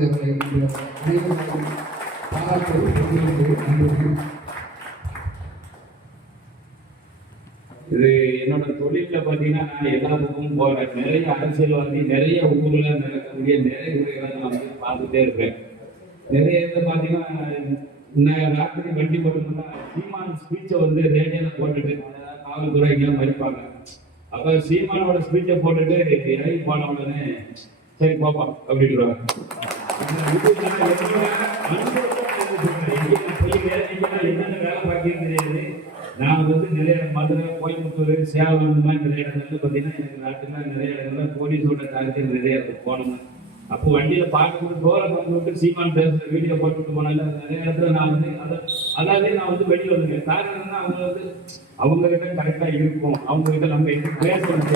இது என்னோட தொழில பார்த்தீங்கன்னா நான் எல்லா பக்கமும் போறேன். நிறைய அரசியல்வாதி நிறைய ஊர்ல நடக்கக்கூடிய நிறைய முறைகளை நான் வந்து பார்த்துட்டே இருப்பேன். நிறைய இதை பார்த்தீங்கன்னா ராத்திரி வண்டி போட்டோம்னா சீமான் ஸ்பீச்சை வந்து ரேடியோல போட்டுட்டு காவல்துறை எங்கேயாவது மதிப்பாங்க. அப்ப சீமானோட ஸ்பீச்சை போட்டுட்டு இறங்கி போன உடனே சரி போப்பா அப்படின்றாங்க. என்னென்ன வேலை பார்க்கறது தெரியாது. நான் வந்து நிறைய மதுரை, கோயம்புத்தூர், சேலம் இந்த மாதிரி நிறைய இடங்கள்ல பார்த்தீங்கன்னா எனக்கு நாட்டுல நிறைய இடங்கள்ல போலீஸோட காரியத்தில் நிறைய போனோம். அப்போ வண்டியில பார்க்கும்போது டோரை பார்த்து சீமான் பேசுற வீடியோ போட்டுட்டு போனால நிறைய இடத்துல நான் வந்து அதாவது நான் வந்து வெளியே வந்துருக்கேன். காரணம் என்னன்னா அவங்க வந்து அவங்க கிட்ட கரெக்டா இருக்கும், அவங்க கிட்ட நம்ம எங்க பேசணும்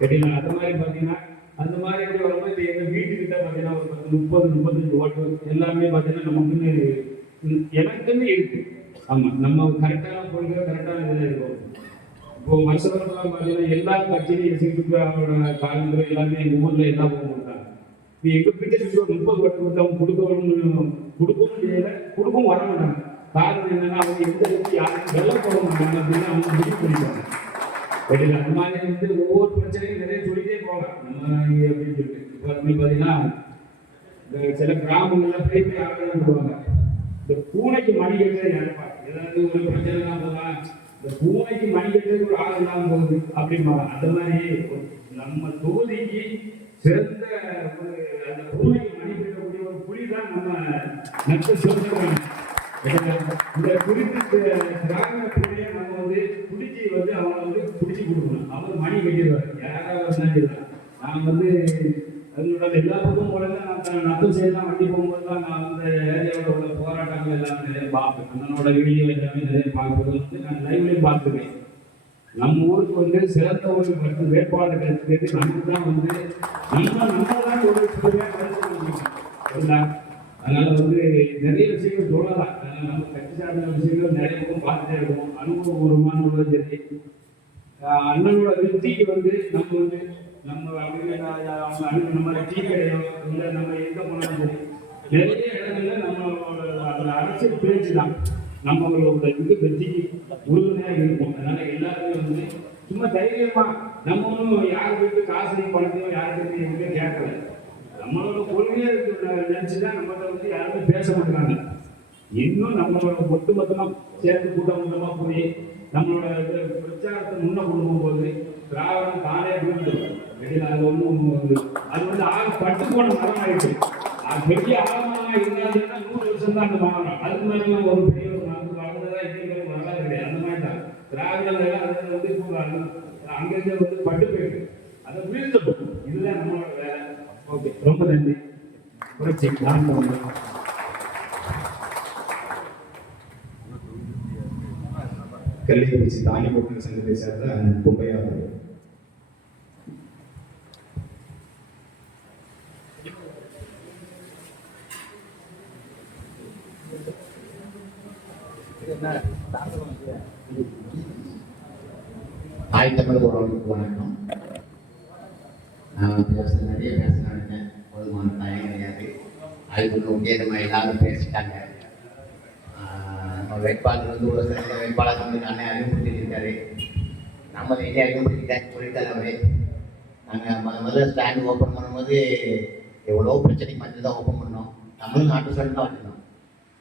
கேட்டீங்களா. அது மாதிரி பார்த்தீங்கன்னா அந்த மாதிரி எப்படி வரும்போது எங்க வீட்டுக்கிட்ட பார்த்தீங்கன்னா ஒரு 30-35 ஓட்டு எல்லாமே பார்த்தீங்கன்னா நமக்குன்னு எனக்குன்னு இருக்கு. ஆமா, நம்ம கரெக்டான கொள்கை கரெக்டான இதில் இருக்கும். இப்போ வருஷத்துலாம் பார்த்தீங்கன்னா எல்லா கட்சியிலையும் சிறுக்கு அவரோட காலங்கள் எல்லாமே எங்கள் ஊரில் எல்லாம் போக மாட்டாங்க. இப்போ எங்கள் கிட்ட ஒரு 30 ஓட்டு கொடுத்து அவங்க கொடுக்கவும் முடியலை, கொடுக்கவும் வர மாட்டாங்க. காரணம் என்னன்னா அவங்க எந்த அளவுக்கு யாருக்கும் வெள்ளம் போட மாட்டாங்க அப்படின்னு அவங்க முடிவு பண்ணிட்டாங்க. கேட்டீங்களா. அந்த மாதிரி வந்து ஒவ்வொரு பிரச்சனையும் நிறைய சொல்லிட்டே போகலாம் நம்ம அப்படின்னு சொல்லிட்டு. இப்போ பார்த்தீங்கன்னா சில கிராமங்கள்ல போய் ஆட்கள் போடுவாங்க. இந்த பூனைக்கு மணி கட்டுறது யாருப்பா, ஏதாவது ஒரு பிரச்சனை போகலாம், இந்த பூனைக்கு மணி கட்டுறது ஒரு ஆள் இல்லாமல் போகுது அப்படின்பாங்க. அந்த மாதிரி நம்ம தொகுதிக்கு சிறந்த ஒரு அந்த பூனைக்கு மணி கட்டக்கூடிய ஒரு புலி தான் நம்ம நட்பு சிறந்த இந்த குறிப்பிட்ட கிராம புலியை நம்ம வந்து பிடிச்சி கொடுக்கணும். அவர் மணி கட்டிடுவார், யாராவது நினைச்சிருக்காங்க. நான் வந்து அதனோட எல்லா பக்கமும் போல நான் நத்தம் செய்யலாம் வண்டி போகும்போது தான் நான் வந்து ஏரியாவோட உள்ள போராட்டங்கள் எல்லாமே நிறைய பார்ப்பேன். அண்ணனோட வீடியோ எல்லாமே நிறைய பார்க்குறது வந்து நான் லைவ்லேயும் பார்த்துருக்கேன். நம்ம ஊருக்கு வந்து சிறந்த ஒரு பத்து வேட்பாளர் கிடைச்சிருக்கு. நமக்கு தான் வந்து நம்ம ஒரு சரிங்களா. அதனால வந்து நிறைய விஷயங்கள் சொல்லலாம். அதனால நம்ம கட்சி சார்ந்த விஷயங்கள் நிறைய பக்கம் பார்த்துட்டே இருக்கோம். அனுபவபூர்வமான உள்ளது சரி. அண்ணனோட வெற்றிக்கு வந்து நம்ம வந்து நம்ம அவங்க நம்ம டீ கடையோ இல்லை நம்ம எங்கே போனாலும் சரி நிறைய இடங்கள்ல நம்மளோட அந்த அரசியல் பேச்சு தான் நம்மளோட இது வெற்றிக்கு உறுதுணையாக இருக்கும். அதனால எல்லாருமே வந்து சும்மா தைரியமா நம்ம ஒன்றும் யார் போயிட்டு காசையும் பணத்தையும் யாருக்கிட்ட எதுவுமே கேட்கல. நம்மளோட கொள்கையை நினைச்சுதான் நம்மகிட்ட வந்து யாருமே பேச மாட்டாங்க. இன்னும் நம்மளோட ஒட்டுமொத்தமாக சேர்ந்து கூட்டமா போய் நம்மளோட பிரச்சாரத்தை முன்ன கொண்டு போகும்போது திராவிடம் தானே விழுந்துடும். அது ஒன்றும் அது வந்து பட்டு போன மரம் ஆயிடுச்சு. பெரிய ஆழமாக இருந்தாங்கன்னா 100 வருஷம் தான் அந்த மரம். அதுக்கு மேலே ஒரு பெரிய வளர்ந்ததான் இன்னைக்கு வரலாறு கிடையாது. அந்த மாதிரி தான் திராவிடம் அதில் வந்து அங்கங்கே வந்து பட்டு போயிருக்கு. அதை வீழ்த்தணும். இதுதான் நம்மளோட வேலை. ஓகே, ரொம்ப நன்றி. புரட்சி கல்விக்குறிச்சி தானி போட்டு சங்கத்தை சேர்ந்த பொம்மையா அவர்கள். தாய் தமிழ் உறவுகளுக்கு வணக்கம். நான் நிறைய பேச நினைச்சேன், போதுமான டைம் கிடையாது. அதுக்கு ஓகே, நம்ம எல்லாரும் பேசிட்டாங்க. நம்ம வேட்பாளர் வந்து ஒரு சிறந்த வேட்பாளர் வந்து அண்ணன் அறிமுகப்படுத்திருக்காரு. நம்ம எங்கே அறிமுகப்படுத்திட்டாரு சொல்லிட்டார் அவரே. நாங்கள் முதல்ல ஸ்டாண்ட் ஓப்பன் பண்ணும்போது எவ்வளோ பிரச்சனைக்கு மத்தியில் தான் ஓப்பன் பண்ணோம். தமிழ்நாட்டு சைடு தான் வச்சுருந்தோம்.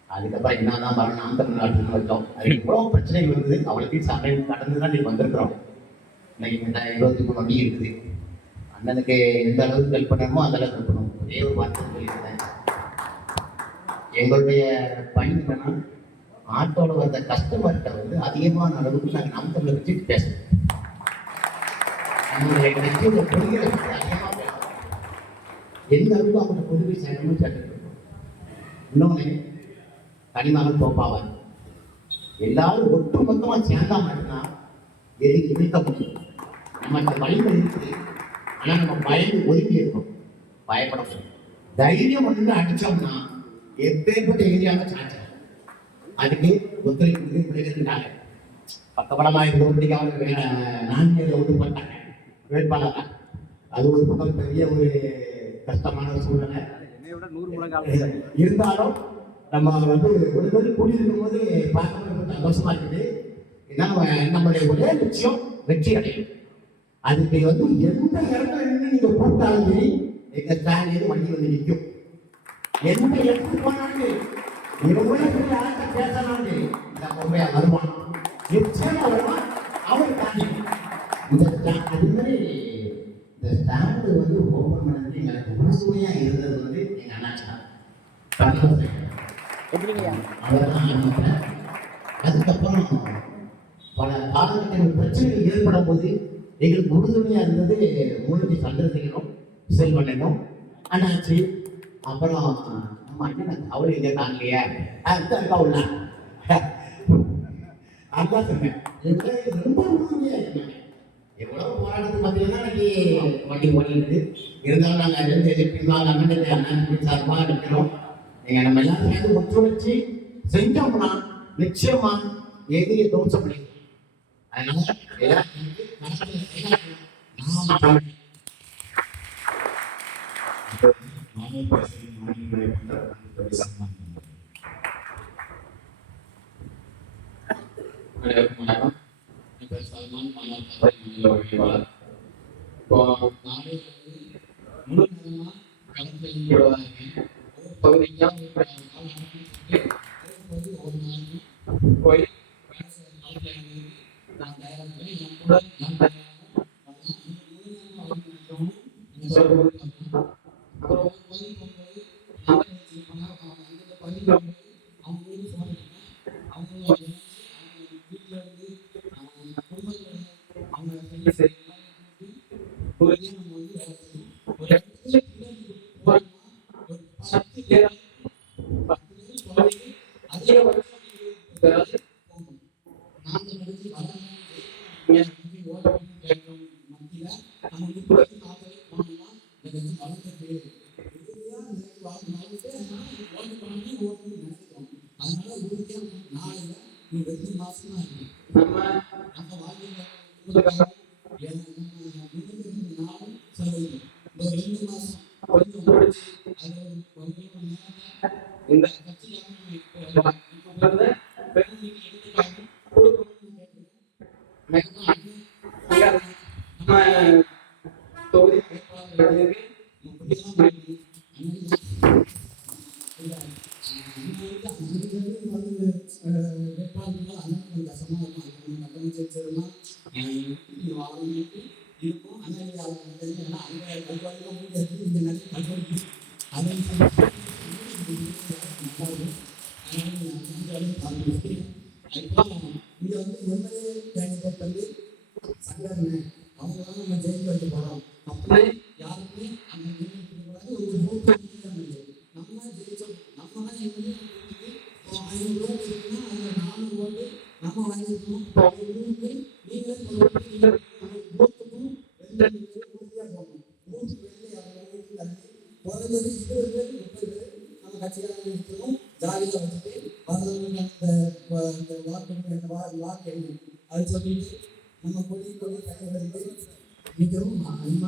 அதுக்கப்புறம் என்ன தான் வரணும், நாம் தமிழ்நாட்டுன்னு வச்சோம். அது எவ்வளோ பிரச்சனைகள் இருந்தது. அவ்வளோத்தையும் சண்டை கடந்து தான் நீங்கள் வந்திருக்கிறோம். இன்னைக்கு 23 வண்டி இருக்குது. அண்ணனுக்கு எந்த அளவுக்கு ஹெல்ப் பண்ணணுமோ அந்த அளவுக்கு ஹெல்ப் பண்ணணும். ஒரே ஒரு வார்த்தை சொல்லியிருந்தேன். எங்களுடைய பணி என்னன்னா, ஆட்டோவில் வந்த கஸ்டமர்கிட்ட வந்து அதிகமான அளவுக்கு நாங்கள் நாம் தமிழை வச்சு பேசணும். நம்மளுடைய கட்சியோட கொள்கைகளை பற்றி அதிகமாக பேசணும். எந்த அளவுக்கு அவங்களோட கொள்கை சேர்க்கணும் சேர்த்துருக்கோம். இன்னொன்று, தனிமகன் தோப்பாவார். எல்லாரும் ஒட்டுமொத்தமாக சேர்ந்தா மட்டும்தான் எதுக்கு வீழ்த்த முடியும். நமக்கு வழிகள் இருக்குது. ஆனால் நம்ம பயந்து ஒதுக்கி இருக்கோம். பயப்படணும். தைரியம் ஒன்று அடிச்சோம்னா எப்பேற்பட்ட ஏரியாவில் சாட்சி. அதுக்கு ஒத்துழைப்பு பிள்ளைகளுக்காக பக்கபலமாக இருந்தவர்களுக்கு அவங்க நான்கு ஒன்று போட்டாங்க வேட்பாளராக. அது ஒரு பக்கம் பெரிய ஒரு கஷ்டமான சூழ்நிலை இருந்தாலும் நம்ம வந்து ஒரு பேர் கூட்டியிருக்கும் போது பார்க்கும்போது சந்தோஷமா இருக்குது. ஏன்னா நம்மளுடைய ஒரே லட்சியம் வெற்றி அடையும். அதுக்கு வந்து எந்த இடத்துல நின்று நீங்க போட்டாலும் சரி, எங்க ஸ்டாண்ட் வண்டி வந்து நிற்கும். எந்த இடத்துக்கு போனாலும் எவ்வளவு பெரிய ஆட்ட பேசலாம் சரி, இந்த பொம்மையா வருவான், நிச்சயமா வருவான். அவர் தாண்டி இந்த அது மாதிரி இந்த ஸ்டாண்டு வந்து ஓப்பன் பண்ணது எங்களுக்கு உறுதுணையா இருந்தது வந்து எங்க அண்ணாச்சி தான். அதுக்கப்புறம் பல காலகட்டங்கள் பிரச்சனைகள் ஏற்படும் போது எங்களுக்கு உறுதுணையா இருந்தது மூலத்தி சந்திரசேகரும் செல்வனும் அண்ணாச்சி. அப்புறம் நம்ம அண்ணன் அவரு எங்க தாங்கலையா உள்ள அதான் சொன்னேன். ரொம்ப உறுதுணையா இருந்தாங்க. எவ்வளவு போராட்டத்துக்கு பார்த்தீங்கன்னா இன்னைக்கு வண்டி ஓடிடுது. இருந்தாலும் நாங்கள் இருந்து எதிர்ப்பிருந்தாங்க அண்ணன் சார்பாக இருக்கிறோம். நீங்க நம்ம எல்லாரும் சேர்ந்து ஒத்துழைச்சு செஞ்சோம்னா நிச்சயமா எதிரியை தோற்றம் முடியும். அதனால போய் அவங்க நீங்க சரி ஒரு நம்ம வந்து வேலை செய்யணும். ஒரு இடத்துல போறோம்னா ஒரு 10 பேர் குழந்தைங்க அதிகபட்சம் 20 பேராவது போகணும். நாங்க முடிஞ்சு ஓட்ட கேட்கணும் மத்தியில நம்ம 30 40 போனோம்னா இந்த கட்சி வளர்ந்துட்டு உறுதியா இந்த வாழ்ந்துட்டு அதனால ஓட்டு பண்ணி ஓட்டு நினைக்கிறோம். அதனால உறுதியா நாளையில நீ 2 மாசமா இருக்கு நம்ம வாழ்க்கை நாளும் செலவழிக்கும். இந்த 2 மாசம் கொஞ்சம் ஓடிச்சு அது கொஞ்சம் இந்த கட்சிக்காக பெண்களுக்கு எடுத்துக்காட்டு கொடுக்கணும்னு நம்ம தொகுதி வேட்பாளர்களுக்கு இங்க வந்து எம்எல்ஏ கேண்டிடேட் வந்து சங்கரனே அவங்களால நம்ம ஜெயிக்க வைக்க போறோம் அப்படியே யாருமே அந்த ஒரு நம்ம ஜெயிச்சோம் நம்ம தான் எம்எல்ஏ 500 ரூபா இருக்குன்னா அதுல 4 ஓட்டு நம்ம வாங்கிருக்கோம். நீங்க பூத்துக்கும் 2 உறுதியா போகணும். 100 பேர்ல 200 தள்ளி குறைஞ்சது 20 பேர் 30 பேர் நம்ம கட்சிக்காரங்க இருக்கணும். ஜாலியா வச்சுட்டு வரவங்க அந்த வாக்கு எழுதி அது சொல்லிட்டு நம்ம கொடி கைவரிட்டு மிகவும் நம்ம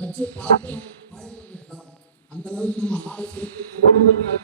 கட்சியை பார்த்து பயன்படுத்தலாம். அந்த அளவுக்கு நம்ம ஆளை சேர்த்து குடும்பத்தில்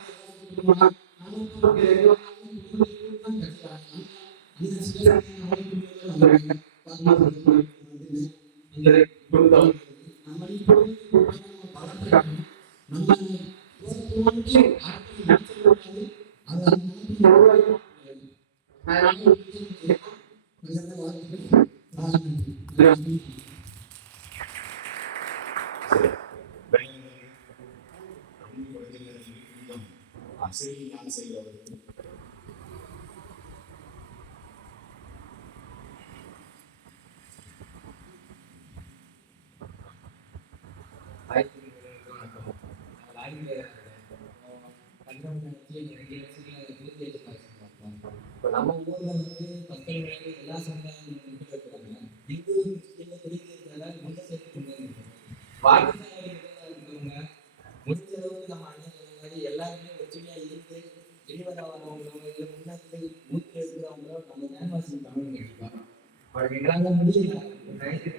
இப்போ நம்ம ஊர்ல வந்து மக்கள் எல்லா சமுதாயங்களும் இருக்கிறாங்க. எங்க ஊர் குடிக்கிறதுனால முன்ன சேர்த்து கொண்டு வந்துருக்கோம். வாக்குச்சாவடி இருக்கிறவங்க முடிஞ்ச அளவுக்கு நம்ம அண்ணன் சொன்ன மாதிரி எல்லாருமே ஒற்றுமையா இருந்து வெளிவர வரவங்களோ இல்லை முன்னாடி ஊருக்கு இருக்கிறவங்களோ நம்ம கேன்வாசிங் பண்ணணும். கண்டிப்பா அவளுக்கு எங்களால முடியல. நைட்டு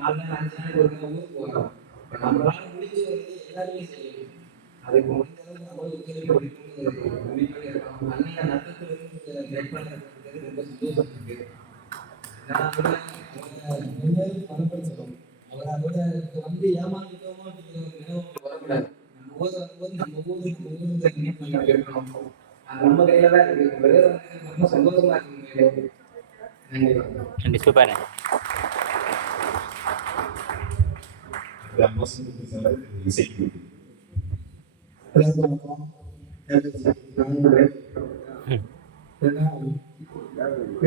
4 நாள் 5 நாள் ஒரு நாள் ஊருக்கு போகிறோம். இப்போ நம்மளால முடிஞ்ச வந்து எல்லாருமே செய்யணும். அதுக்கு முடிஞ்ச அளவுக்கு நம்ம ஒத்துழைப்பு கொடுக்கணும். அன்னைய நட்டத்தில் வேட்பாளர் ரொம்ப சந்தோஷம் இருக்கு. பலப்படுத்தணும். அவர் அதோட வந்து ஏமாந்துட்டோமோ அப்படிங்கிற ஒரு நினைவு வரக்கூடாது. நம்ம ஊர் வரும்போது நம்ம ஊருக்கு இருக்கணும். நம்ம கையில தான் இருக்கு. ரொம்ப சந்தோஷமா இருக்கு. நன்றி. சூப்பர்.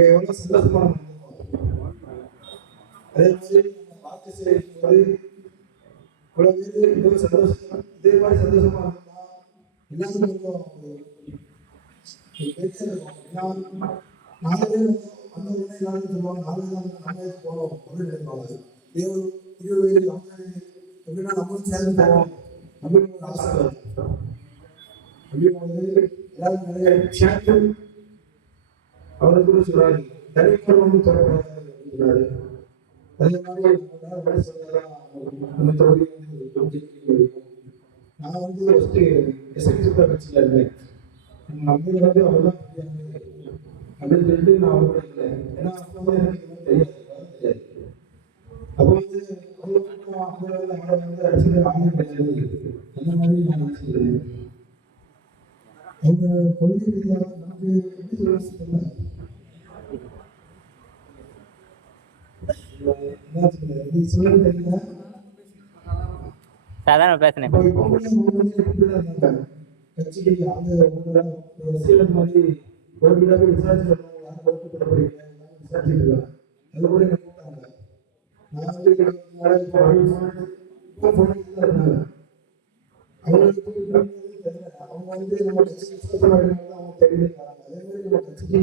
எவ்வளவு சந்தோஷமான அதே மாதிரி நம்ம வாக்கு செய்யும் போது இவ்வளவு பேர் இதே சந்தோஷமா இதே மாதிரி சந்தோஷமா இருந்தா எல்லாருமே பெருசா இருக்கும். ஏன்னா 4 பேர் அந்த உடனே எல்லாரும் சொல்லுவாங்க 4 பேர் நம்ம போறோம் அப்படின்னு நினைப்பாங்க. 20 பேர் 50 பேர் எப்படின்னா நம்மளும் சேர்ந்து போவோம் அப்படின்னு ஒரு ஆசை வரும். அப்படிங்கும்போது எல்லாரும் நிறைய சேர்த்து அவரை கூட சொல்றாரு தனிப்பர் வந்து சொல்றாரு. அதே மாதிரி நம்ம தொகுதி வந்து நான் வந்து ஃபர்ஸ்ட் எஸ்என்சி கட்சியில் இருந்தேன். நம்ம வந்து அவர் தான் அப்படின்னு சொல்லிட்டு நான் அவரோட இல்லை. ஏன்னா அப்போ வந்து எனக்கு தெரியாது. அப்போ வந்து அவரை வந்து அடிச்சது ஆன்லைன் கிடையாது. அந்த மாதிரி நான் நினைச்சிருந்தேன். அவங்க கொள்கை ரீதியாக நமக்கு எப்படி சொல்றது தெரியல. சொல்ல தெரியல. சாதாரண பேசுனேன். கட்சிக்கு அந்த அரசியல் மாதிரி ஒரு விடாம விசாரிச்சு யாரும் ஓட்டு போட போறீங்க விசாரிச்சுட்டு இருக்காங்க. அது கூட என்ன கூப்பிட்டாங்க. நான் வந்து இருந்தாங்க அவங்களுக்கு அவங்க வந்து நம்ம கட்சிக்கு விசுவாசமா இருந்தாங்க அவங்க தெரிஞ்சுருக்காங்க. அதே மாதிரி நம்ம கட்சிக்கு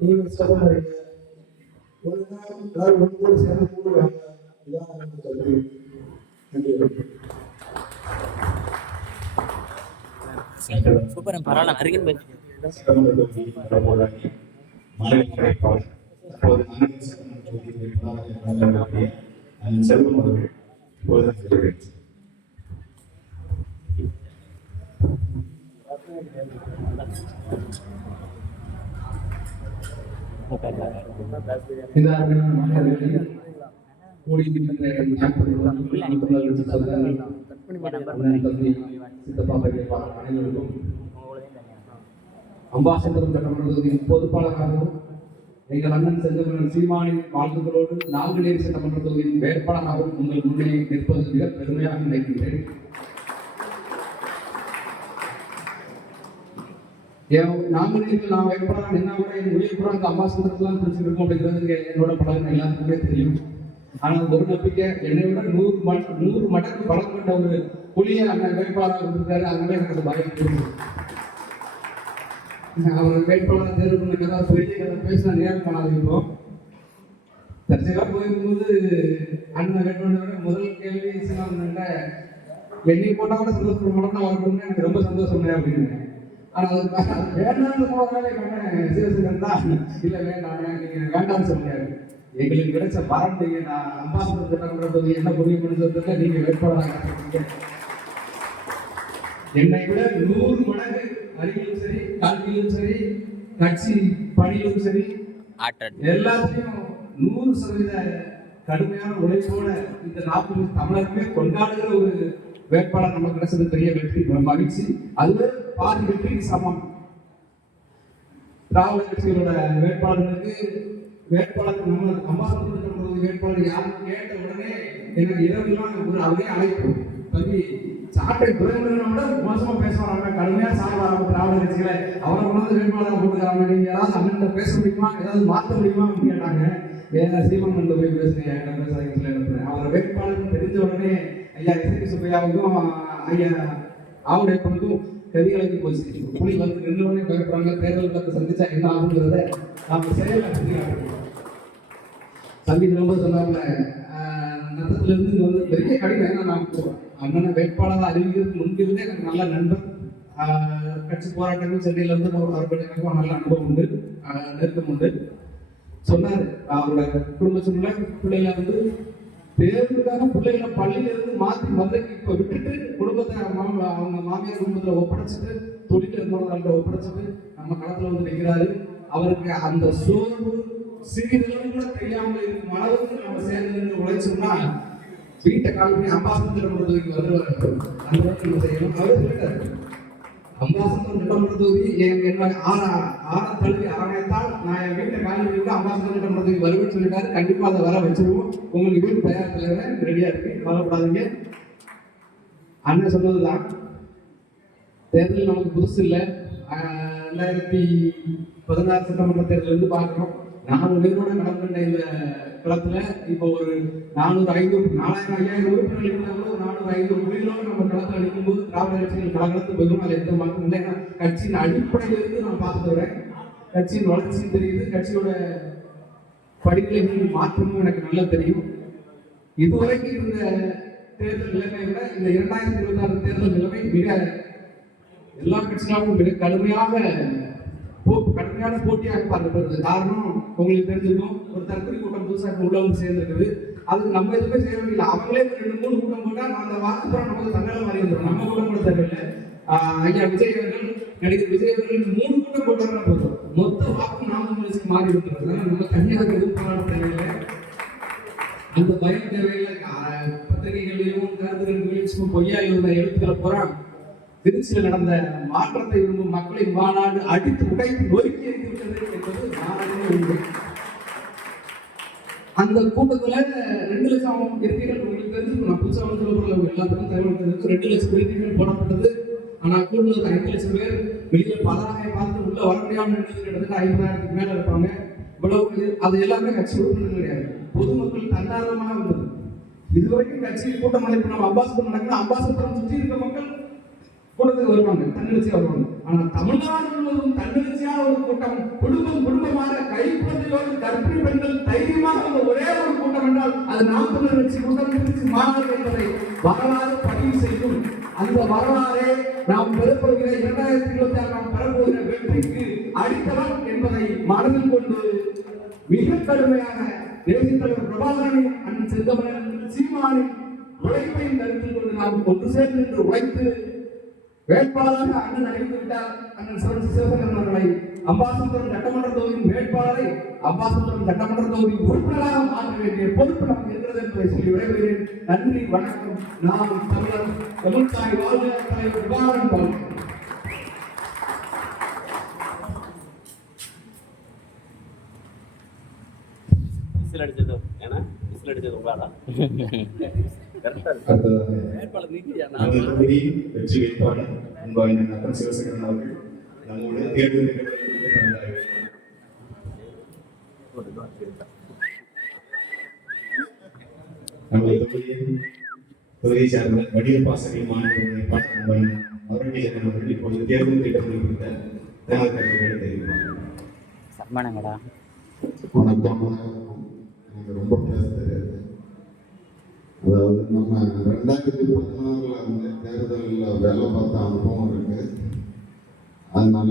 நீங்க விசுவாசமா இருக்கீங்க, ஒழுங்கா எல்லாரும் ஒன்று கூட சேர்ந்து கூடுவாங்க. இதான் எனக்கு கருத்து. நன்றி. சூப்பர், பரவாயில்ல. அருகில் போய் செல்வம் அவர்கள் இப்போது இந்த மாணவர்கள் கூடியிருக்கின்ற அனைவருக்கும் அம்பாசந்தரம் சட்டமன்றத்தின் பொதுப்பாளராகவும் எங்கள் அண்ணன் செந்தமிழன் சீமானின் வாழ்த்துக்களோடு நாங்குநேரி சட்டமன்ற தொகுதியின் வேட்பாளராகவும் உங்கள் முன்னே நிற்பது மிக பெருமையாக நினைக்கின்றேன். நாங்குநேரியில் நான் வேட்பாளராக என்ன கூட என் உயிர் கூட அந்த அம்பாசந்தரத்துலாம் பிடிச்சிருக்கோம் அப்படிங்கிறது என்னோட பலன் எல்லாத்துக்குமே தெரியும். ஆனால் ஒரு நம்பிக்கை, என்னை விட 100 மடங்கு பலம் கொண்ட ஒரு புலியை அண்ணன் வேட்பாளராக இருந்திருக்காரு. அதனால எனக்கு பயம் தெரியும். அவர் வேட்பாளர் தேர்வு பண்ண கதை பெரிய கதை பேசின நேரம் காணாதிருக்கோம். தற்செயலாக போயிருக்கும்போது அண்ணன் வேட்பாளரோட முதல் கேள்வி சிவந்த என்னை போட்டால் கூட சந்தோஷப்பட மாட்டோம்னா வரணும்னு எனக்கு ரொம்ப சந்தோஷம் அப்படின்னு. ஆனால் அது வேண்டாம்னு போகிறதால சிவசங்கர் தான் இல்லை வேண்டாம் நீங்கள் வேண்டாம்னு சொல்லுங்க. எங்களுக்கு கிடைச்ச பாரம் நீங்கள் நான் அம்பாசந்தர் சட்டமன்றத்துக்கு என்ன முடிவு பண்ணி சொல்றதுல நீங்கள் வேட்பாளராக என்னை விட 100 மடங்கு அறிவிலும் சரி, கல்வியிலும் சரி, கட்சி பணியிலும் சரி, எல்லாத்தையும் 100% கடுமையான உழைப்போட இந்த 40 தமிழகமே கொண்டாடுகிற ஒரு வேட்பாளர் நமக்கு கிடைச்சது பெரிய வெற்றி, மகிழ்ச்சி. அதுவே பாதி வெற்றிக்கு சமம். திராவிட கட்சிகளோட வேட்பாளர்களுக்கு நம்ம அம்பாசந்தர் வேட்பாளர் யாரும் கேட்ட உடனே எனக்கு இரவுலாம் ஒரு அவரே அழைப்பு தம்பி சாட்டை துறைமுறை விட மோசமா பேசுவாங்க, கடுமையா சார்பாங்க திராவிட கட்சிகளை, அவரை கொண்டாந்து வேட்பாளராக போட்டுக்கிறாங்க. நீங்க யாராவது அண்ணன் பேச முடியுமா, ஏதாவது மாற்ற முடியுமா அப்படின்னு கேட்டாங்க. ஏன்னா சீமன் போய் பேசுங்க, பேசுறேன். அவர் வேட்பாளர் தெரிஞ்ச உடனே ஐயா எஸ் சுப்பையாவுக்கும் ஐயா ஆவுடையப்பனுக்கும் கதிகளுக்கு போச்சு. புலி வந்து 2 மணி பயப்படுறாங்க, தேர்தல் பற்றி சந்திச்சா என்ன ஆகுங்கிறத நாம செயல் சந்திக்கும் போது சொன்னாங்க நத்தத்துல இருந்து வந்து பெரிய கடினம். ஏன்னா நான் அண்ணனை வேட்பாளராக அறிவிக்கிறதுக்கு முன்பிருந்தே எனக்கு நல்ல நண்பர், கட்சி போராட்டங்கள் சென்னையில இருந்து அவர்களுக்கும் நல்ல அனுபவம் உண்டு, நெருக்கம் உண்டு. சொன்னார் அவரோட குடும்ப சூழ்நிலை பிள்ளைகளை வந்து தேர்தலுக்காக பிள்ளைகளை பள்ளியில இருந்து மாற்றி மதுரைக்கு இப்ப விட்டுட்டு குடும்பத்தை அவங்க மாமியார் குடும்பத்துல ஒப்படைச்சிட்டு தொழில இருக்கிறவங்கள்ட்ட ஒப்படைச்சிட்டு நம்ம களத்துல வந்து நிற்கிறாரு. அவருக்கு அந்த சோர்வு சிறிதளவு கூட தெரியாமல் இருக்கும் அளவுக்கு நம்ம சேர்ந்து உழைச்சோம்னா வீட்டை காலி அம்பாசந்தர் தொகுதிக்கு வந்துருவாரு. அந்த நம்ம செய்யணும். அவர் சொல்லிட்டாரு அம்பாசந்தர் சட்டமன்ற தொகுதி என்னோட ஆற தழுவி ஆணையத்தால் நான் என் வீட்டை காலி பண்ணிட்டு அம்பாசந்தர் சட்டமன்ற தொகுதி வருவேன்னு சொல்லிட்டாரு. கண்டிப்பா அதை வர வச்சிருவோம். உங்களுக்கு வீட்டு தயாரிப்பு ரெடியா இருக்கு, கவலைப்படாதீங்க. அண்ணன் சொன்னதுதான் தேர்தல் நமக்கு புதுசு இல்லை. 2016 சட்டமன்ற தேர்தல் இருந்து பார்க்கிறோம். 4 பேரோட நடந்த இந்த களத்துல இப்போ ஒரு 400-500 4000-5000 உறுப்பினர்கள் கூட 400-500 உயிரோடு நம்ம களத்தில் அளிக்கும் போது திராவிட கட்சிகள் களத்து போயிடும். அது எந்த மாற்றம் இல்லை. ஏன்னா கட்சியின் அடிப்படையிலிருந்து நான் பார்த்துட்டு வரேன். கட்சியின் வளர்ச்சி தெரியுது, கட்சியோட படிநிலைகளின் மாற்றமும் எனக்கு நல்லா தெரியும். இதுவரைக்கும் இருந்த தேர்தல் நிலைமை விட இந்த 2026 தேர்தல் நிலைமை மிக எல்லா கட்சிகளும் மிக கடுமையான போட்டியாக பார்க்கப்படுறது. காரணம் உங்களுக்கு தெரிஞ்சிருக்கும், ஒரு தற்கொலை கூட்டம் புதுசாக உள்ள வந்து சேர்ந்துருக்குது. அது நம்ம எதுவுமே செய்ய வேண்டிய, அவங்களே 2-3 கூட்டம் போட்டா அந்த வாக்குப்புறம் நமக்கு தன்னால மாறி வந்துடும். நம்ம கூட்டம் கூட தேவையில்லை. ஐயா விஜய் அவர்கள், நடிகர் விஜய் அவர்கள் 3 கூட்டம் போட்டாங்கன்னா போதும், மொத்த வாக்கு நாமங்களுக்கு மாறி வந்துடும். நம்ம தனியாக எதுவும் போராட தேவையில்லை, அந்த பயம் தேவையில்லை. பத்திரிகைகளையும் கருத்துக்கள் பொய்யா இருந்த எழுத்துக்களை போறான். திருச்சியில் நடந்த மாற்றத்தை விரும்பும் மக்களின் மாநாடு அடித்து உடைத்து நொறுக்கி எறிந்துவிட்டது என்பது நானே உண்மை. அந்த கூட்டத்துல 2 லட்சம் இருக்கைகள் உங்களுக்கு தெரிஞ்சுக்கணும். நான் புதுசாக வந்து எல்லாத்துக்கும் தகவல் தெரிஞ்சு 2 லட்சம் இருக்கைகள் போடப்பட்டது. ஆனா கூடுதல் 5 லட்சம் பேர் வெளியில பதறாக பார்த்து உள்ள வர முடியாமல் இருந்தது. கிட்டத்தட்ட 50,000க்கு மேல இருப்பாங்க. இவ்வளவு அது எல்லாமே கட்சி உறுப்பினர்கள் கிடையாது, பொதுமக்கள் தன்னார்வமாக வந்தது. இதுவரைக்கும் கட்சி கூட்டம் அமைப்பு நம்ம அம்பாசடர் நடக்குது, அம்பாசடர் சுற்றி இருக்க மக்கள் கூட்டத்துக்கு வருவாங்க, தன்னெழுச்சியா வருவாங்க. ஆனா தமிழ்நாடு முழுவதும் தன்னெழுச்சியான ஒரு கூட்டம், குடும்பமான கைக்குழந்தையோடு கர்ப்பிணி பெண்கள் தைரியமாக ஒரே ஒரு கூட்டம் என்றால் அது நாம் தமிழர் கட்சி கூட்டம், திருச்சி மாநாடு என்பதை வரலாறு பதிவு செய்யும். அந்த வரலாறே நாம் பெறப்போகிற 2026 நாம் பெறப்போகிற வெற்றிக்கு அடித்தளம் என்பதை மனதில் கொண்டு மிக கடுமையாக தேசிய தலைவர் பிரபாகரனை, அண்ணன் செந்தமரன் சீமானின் உழைப்பை கருத்தில் கொண்டு நாம் ஒன்று சேர்ந்து உழைத்து வேட்பாளராக அண்ணன் அறிவித்துவிட்டார். அண்ணன் சிவசங்கரன் அவர்களை அம்பாசமுத்திரம் சட்டமன்ற தொகுதியின் வேட்பாளரை அம்பாசமுத்திரம் சட்டமன்ற தொகுதி உறுப்பினராக மாற்ற வேண்டிய பொறுப்பு நமக்கு இருக்கிறது என்பதை சொல்லி விடைபெறுகிறேன். நன்றி, வணக்கம். நாம் தமிழர் தமிழ்தாய் வாழ்க, தலைவர் பிரபாகரன் வாழ்க. வெற்றி வேட்பாளர் அன்பான நத்தம் சிவசங்கரன் அவர்கள் நம்முடைய தேர்தல் நமது தொகுதியை சார்ந்த வடிவ பாசனை மாணவர்களை அவருடைய இப்பொழுது தேர்தல் திட்டங்கள் குறித்த தகவல் கருத்துக்களை தெரிவிப்பார்கள். சன்மானங்களா வணக்கம். எனக்கு ரொம்ப பேச தெரியாது. அதாவது நம்ம 2016 அந்த தேர்தலில் வேலை பார்த்த அனுபவம் இருக்கு. அதனால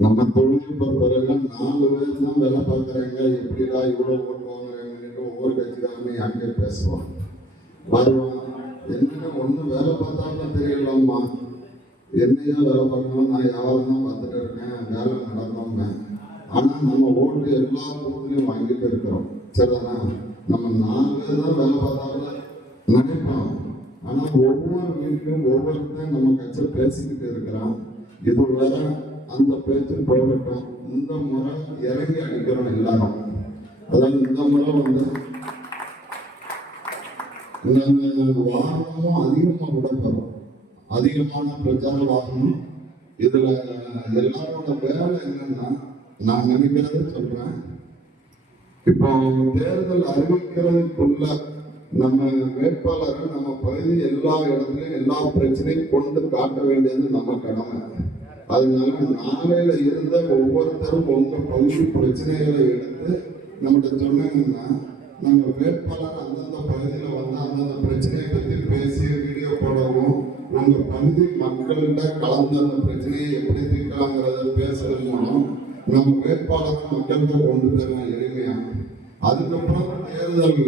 நம்ம தொழிலை பொறுத்தவரைக்கும் 4 பேர் தான் வேலை பார்க்குறாங்க, எப்படிதான் இவ்வளோ ஓட்டு வாங்குறாங்கன்னு ஒவ்வொரு கட்சிக்காரமே அங்கே பேசுவான் வருவான். என்ன ஒன்றும் வேலை பார்த்தாலும் தெரியலாமா, என்னையா வேலை பார்க்கணும், நான் யாரும் தான் பார்த்துட்டு இருக்கேன், வேலை நடக்கணுங்க. ஆனால் நம்ம ஓட்டு எல்லா பொருளையும் வாங்கிட்டு இருக்கிறோம். சரிதானா? நம்ம 4 பேர் தான் வேலை பார்த்தாலும் நினைப்போம். ஆனால் ஒவ்வொரு வீட்லையும் ஒவ்வொருத்தையும் நம்ம கட்சியை பேசிக்கிட்டு இருக்கிறோம். இது வேற அந்த பேச்சு போகட்டும். இந்த முறை இறங்கி அடிக்கிறோம் எல்லாரும். அதாவது இந்த முறை வந்து வாகனமும் அதிகமாக விடப்படும், அதிகமான பிரச்சார வாகனம். இதுல எல்லாரோட வேலை என்னன்னா, நான் நினைக்கிறத சொல்றேன், இப்போ தேர்தல் அறிவிக்கிறதுக்குள்ள நம்ம வேட்பாளரை நம்ம பகுதி எல்லா இடத்துலையும் எல்லா பிரச்சனையும் கொண்டு காட்ட வேண்டியது நம்ம கடமை. அதனால நாளையில இருந்த ஒவ்வொருத்தரும் உங்க பகுதி பிரச்சனைகளை எடுத்து நம்மகிட்ட சொன்னீங்கன்னா, நம்ம வேட்பாளர் அந்தந்த பகுதியில் வந்து அந்தந்த பிரச்சனையை பற்றி பேசி வீடியோ போடவும், உங்க பகுதி மக்கள்கிட்ட கலந்து அந்த பிரச்சனையை எப்படி தீர்க்கலாங்கிறத பேசுறது மூலம் நம்ம வேட்பாளரை மக்கள்கிட்ட கொண்டு போயிருவோம் எளிமையா. அதுக்கப்புறம் தேர்தல்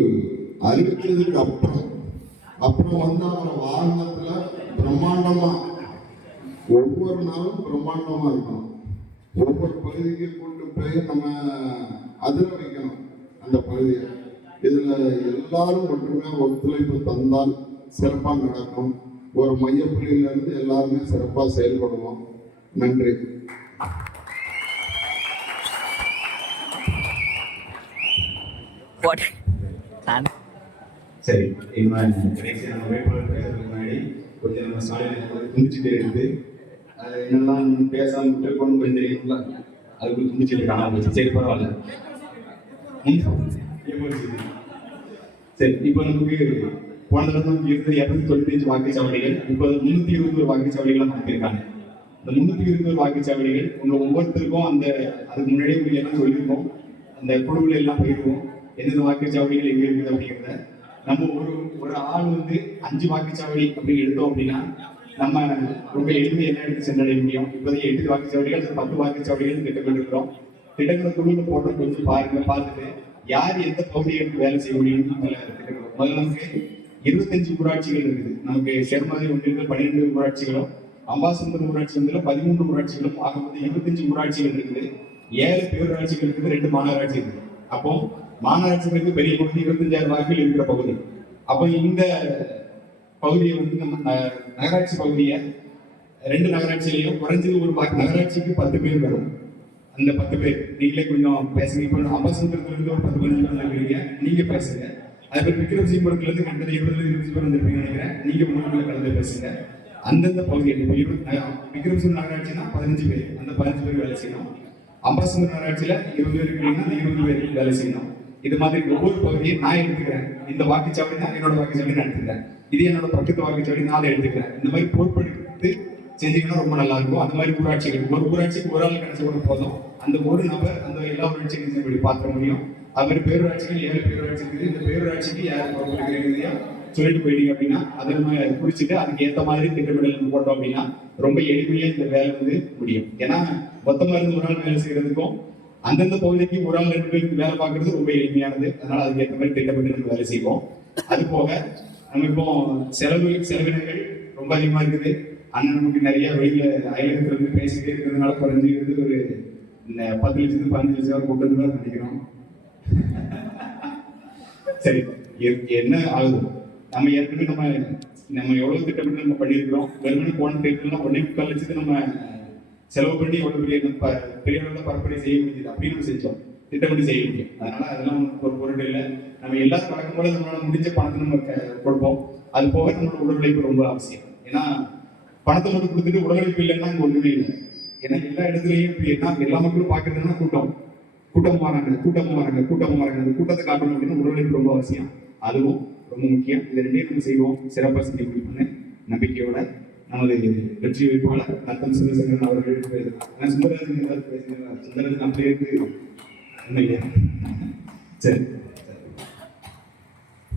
அறிவிச்சதுக்கு அப்புறம் வந்து அவரை வாகனத்துல பிரம்மாண்டமா ஒவ்வொரு நாளும் பிரம்மாண்டமா இருக்கணும். ஒவ்வொரு பகுதிக்கு கொண்டு போய் நம்ம அதிர வைக்கணும் அந்த பகுதியை. இதுல எல்லாரும் ஒற்றுமையா ஒத்துழைப்பு தந்தால் சிறப்பா நடக்கும். ஒரு மையப்புள்ளியில இருந்து எல்லாருமே சிறப்பா செயல்படுவோம். நன்றி. சரி, நம்ம வேட்பாளர் பேசுறதுக்கு முன்னாடி கொஞ்சம் நம்ம சாலையில துணிச்சுட்டு எடுத்து என்னெல்லாம் பேசாம விட்டு கொண்டு போய் தெரியுங்களா, அதுக்கு துணிச்சுட்டு காணாம போச்சு. சரி, பரவாயில்ல. சரி, இப்போ நமக்கு போன தடவை நமக்கு இருந்தது 295 வாக்குச்சாவடிகள், இப்போ 321 வாக்குச்சாவடிகள் நமக்கு இருக்காங்க. இந்த 321 வாக்குச்சாவடிகள் உங்க ஒவ்வொருத்தருக்கும் அந்த அதுக்கு முன்னாடியே உங்களுக்கு எல்லாம் சொல்லியிருக்கோம். அந்த குழுவில் எல்லாம் போயிருக்கோம் எந்தெந்த வாக்குச்சாவடிகள் எங்க இருக்குது அப்படிங்கிறத. நம்ம ஒரு ஆள் வந்து 5 வாக்குச்சாவடி அப்படி எடுத்தோம் அப்படின்னா நம்ம ரொம்ப எளிமையை என்ன எடுத்து சென்றடைய முடியும். இப்போதைக்கு 8 வாக்குச்சாவடிகள் 10 வாக்குச்சாவடிகள் திட்டமிட்டிருக்கிறோம். திட்டங்களை குழுவில் போடுற கொஞ்சம் பாருங்க, பார்த்துட்டு யார் எந்த பகுதிகளுக்கு வேலை செய்ய முடியும்னு திட்டமிடுறோம். முதல்ல நமக்கு 25 ஊராட்சிகள் இருக்குது. நமக்கு சேர்மதி ஒன்றியத்தில் 12 ஊராட்சிகளும், அம்பாசமுத்திரம் ஊராட்சி ஒன்றில் 13 ஊராட்சிகளும், ஆக மொத்தம் 25 ஊராட்சிகள் இருக்குது. 7 பேரூராட்சிகள் இருக்குது, 2 மாநகராட்சி இருக்குது. அப்போ மாநகராட்சிகளுக்கு பெரிய பகுதி 25,000 வாக்குகள் இருக்கிற பகுதி. அப்போ இந்த பகுதியை வந்து நம்ம நகராட்சி பகுதியை 2 நகராட்சியிலையும் குறைஞ்சது ஒரு நகராட்சிக்கு 10 பேர் வரும். அந்த 10 பேர் நீங்களே கொஞ்சம் பேசுங்க. இப்போ அம்பாசமுத்திரத்திலிருந்து ஒரு 10 பேர் வந்துருக்கீங்க, நீங்க பேசுங்க. அதுக்கு விக்ரமசிங்கபுரத்துல இருந்து கிட்டத்தட்ட 20 பேர் வந்திருப்பீங்க நினைக்கிறேன். நீங்க உங்களுக்குள்ள கலந்து பேசுங்க. அந்தந்த பகுதியில் விக்ரமசிங்க நகராட்சினா 15 பேர், அந்த 15 பேர் வேலை செய்யணும். அம்பாசமுத்திரம் நகராட்சியில 20 பேர் இருக்கிறீங்கன்னா அந்த 20 பேர் வேலை செய்யணும். இது மாதிரி ஒவ்வொரு பகுதியும் நான் எடுத்துக்கிறேன். இந்த வாக்குச்சாவடி தான் என்னோட வாக்குச்சாவடி நான் எடுத்துக்கிறேன். இது என்னோட பக்கத்து வாக்குச்சாவடி நான் எடுத்துக்கிறேன். இந்த மாதிரி பொறுப்பெடுத்து செஞ்சீங்கன்னா ரொம்ப நல்லா இருக்கும். அந்த மாதிரி ஊராட்சிகள் ஒரு ஊராட்சிக்கு ஒரு ஆள் கிடைச்ச கூட போதும். அந்த ஒரு நபர் அந்த எல்லா ஊராட்சிகளையும் இப்படி பார்க்க முடியும். அது மாதிரி பேரூராட்சிகள் 7 பேரூராட்சி இருக்குது. இந்த பேரூராட்சிக்கு யார் பொறுப்பெடுக்கிறீங்க சொல்லிட்டு போயிட்டீங்க அப்படின்னா அதை நம்ம குறிச்சுட்டு அதுக்கு ஏற்ற மாதிரி திட்டமிடல் போட்டோம் அப்படின்னா ரொம்ப எளிமையா இந்த வேலை வந்து முடியும். ஏன்னா மொத்தமா இருந்து ஒரு நாள் வேலை செய்யறதுக்கும் அந்தந்த பகுதிக்கு ஒரு ஆள் 2 பேருக்கு வேலை பார்க்கறது ரொம்ப எளிமையானது. அதனால அதுக்கு ஏற்ற மாதிரி திட்டமிட்டு நம்ம வேலை செய்வோம். அது போக நம்ம இப்போ செலவினங்கள் ரொம்ப அதிகமா இருக்குது. அண்ணன் நமக்கு நிறைய வெளியில அயலகத்துல இருந்து பேசிட்டே இருக்கிறதுனால குறைஞ்சிக்கிறது ஒரு 10 லட்சத்துக்கு 15 லட்சம் கூட்டத்துல நினைக்கிறோம். சரி, என்ன ஆகுது? நம்ம ஏற்கனவே நம்ம எவ்வளவு திட்டமிட்டு நம்ம பண்ணியிருக்கிறோம். வெறுமனே போன தேர்தலாம் 1.25 லட்சத்துக்கு நம்ம செலவு பண்ணி எவ்வளவு பெரிய அளவில் பரப்புரை செய்ய முடியுது அப்படின்னு நம்ம செஞ்சோம். திட்டமிட்டு செய்ய முடியும். அதனால அதெல்லாம் ஒரு பொருள் இல்லை. நம்ம எல்லாரும் வழக்கம் போல நம்மளால முடிஞ்ச பணத்தை நம்ம கொடுப்போம். அது போக நம்மளோட உடல் உழைப்பு ரொம்ப அவசியம். ஏன்னா பணத்தை மட்டும் கொடுத்துட்டு உடல் உழைப்பு இல்லைன்னா அங்கே ஒண்ணுமே இல்லை. ஏன்னா எல்லா இடத்துலையும் இப்படி என்ன எல்லா மக்களும் பார்க்கறதுன்னா கூட்டம் வராங்க. அந்த கூட்டத்தை காட்டணும் அப்படின்னு உடல் உழைப்பு ரொம்ப அவசியம். அதுவும் ரொம்ப முக்கியம். இது ரெண்டையும் நம்ம செய்வோம். சிறப்பாக செஞ்சு முடிப்போம்னு நம்பிக்கையோட நமது வெற்றி வேட்பாளர் நத்தம் சிவசங்கரன் அவர்கள் பேசுகிறார். சுந்தரராஜன் அப்படியே இருக்கு. சரி.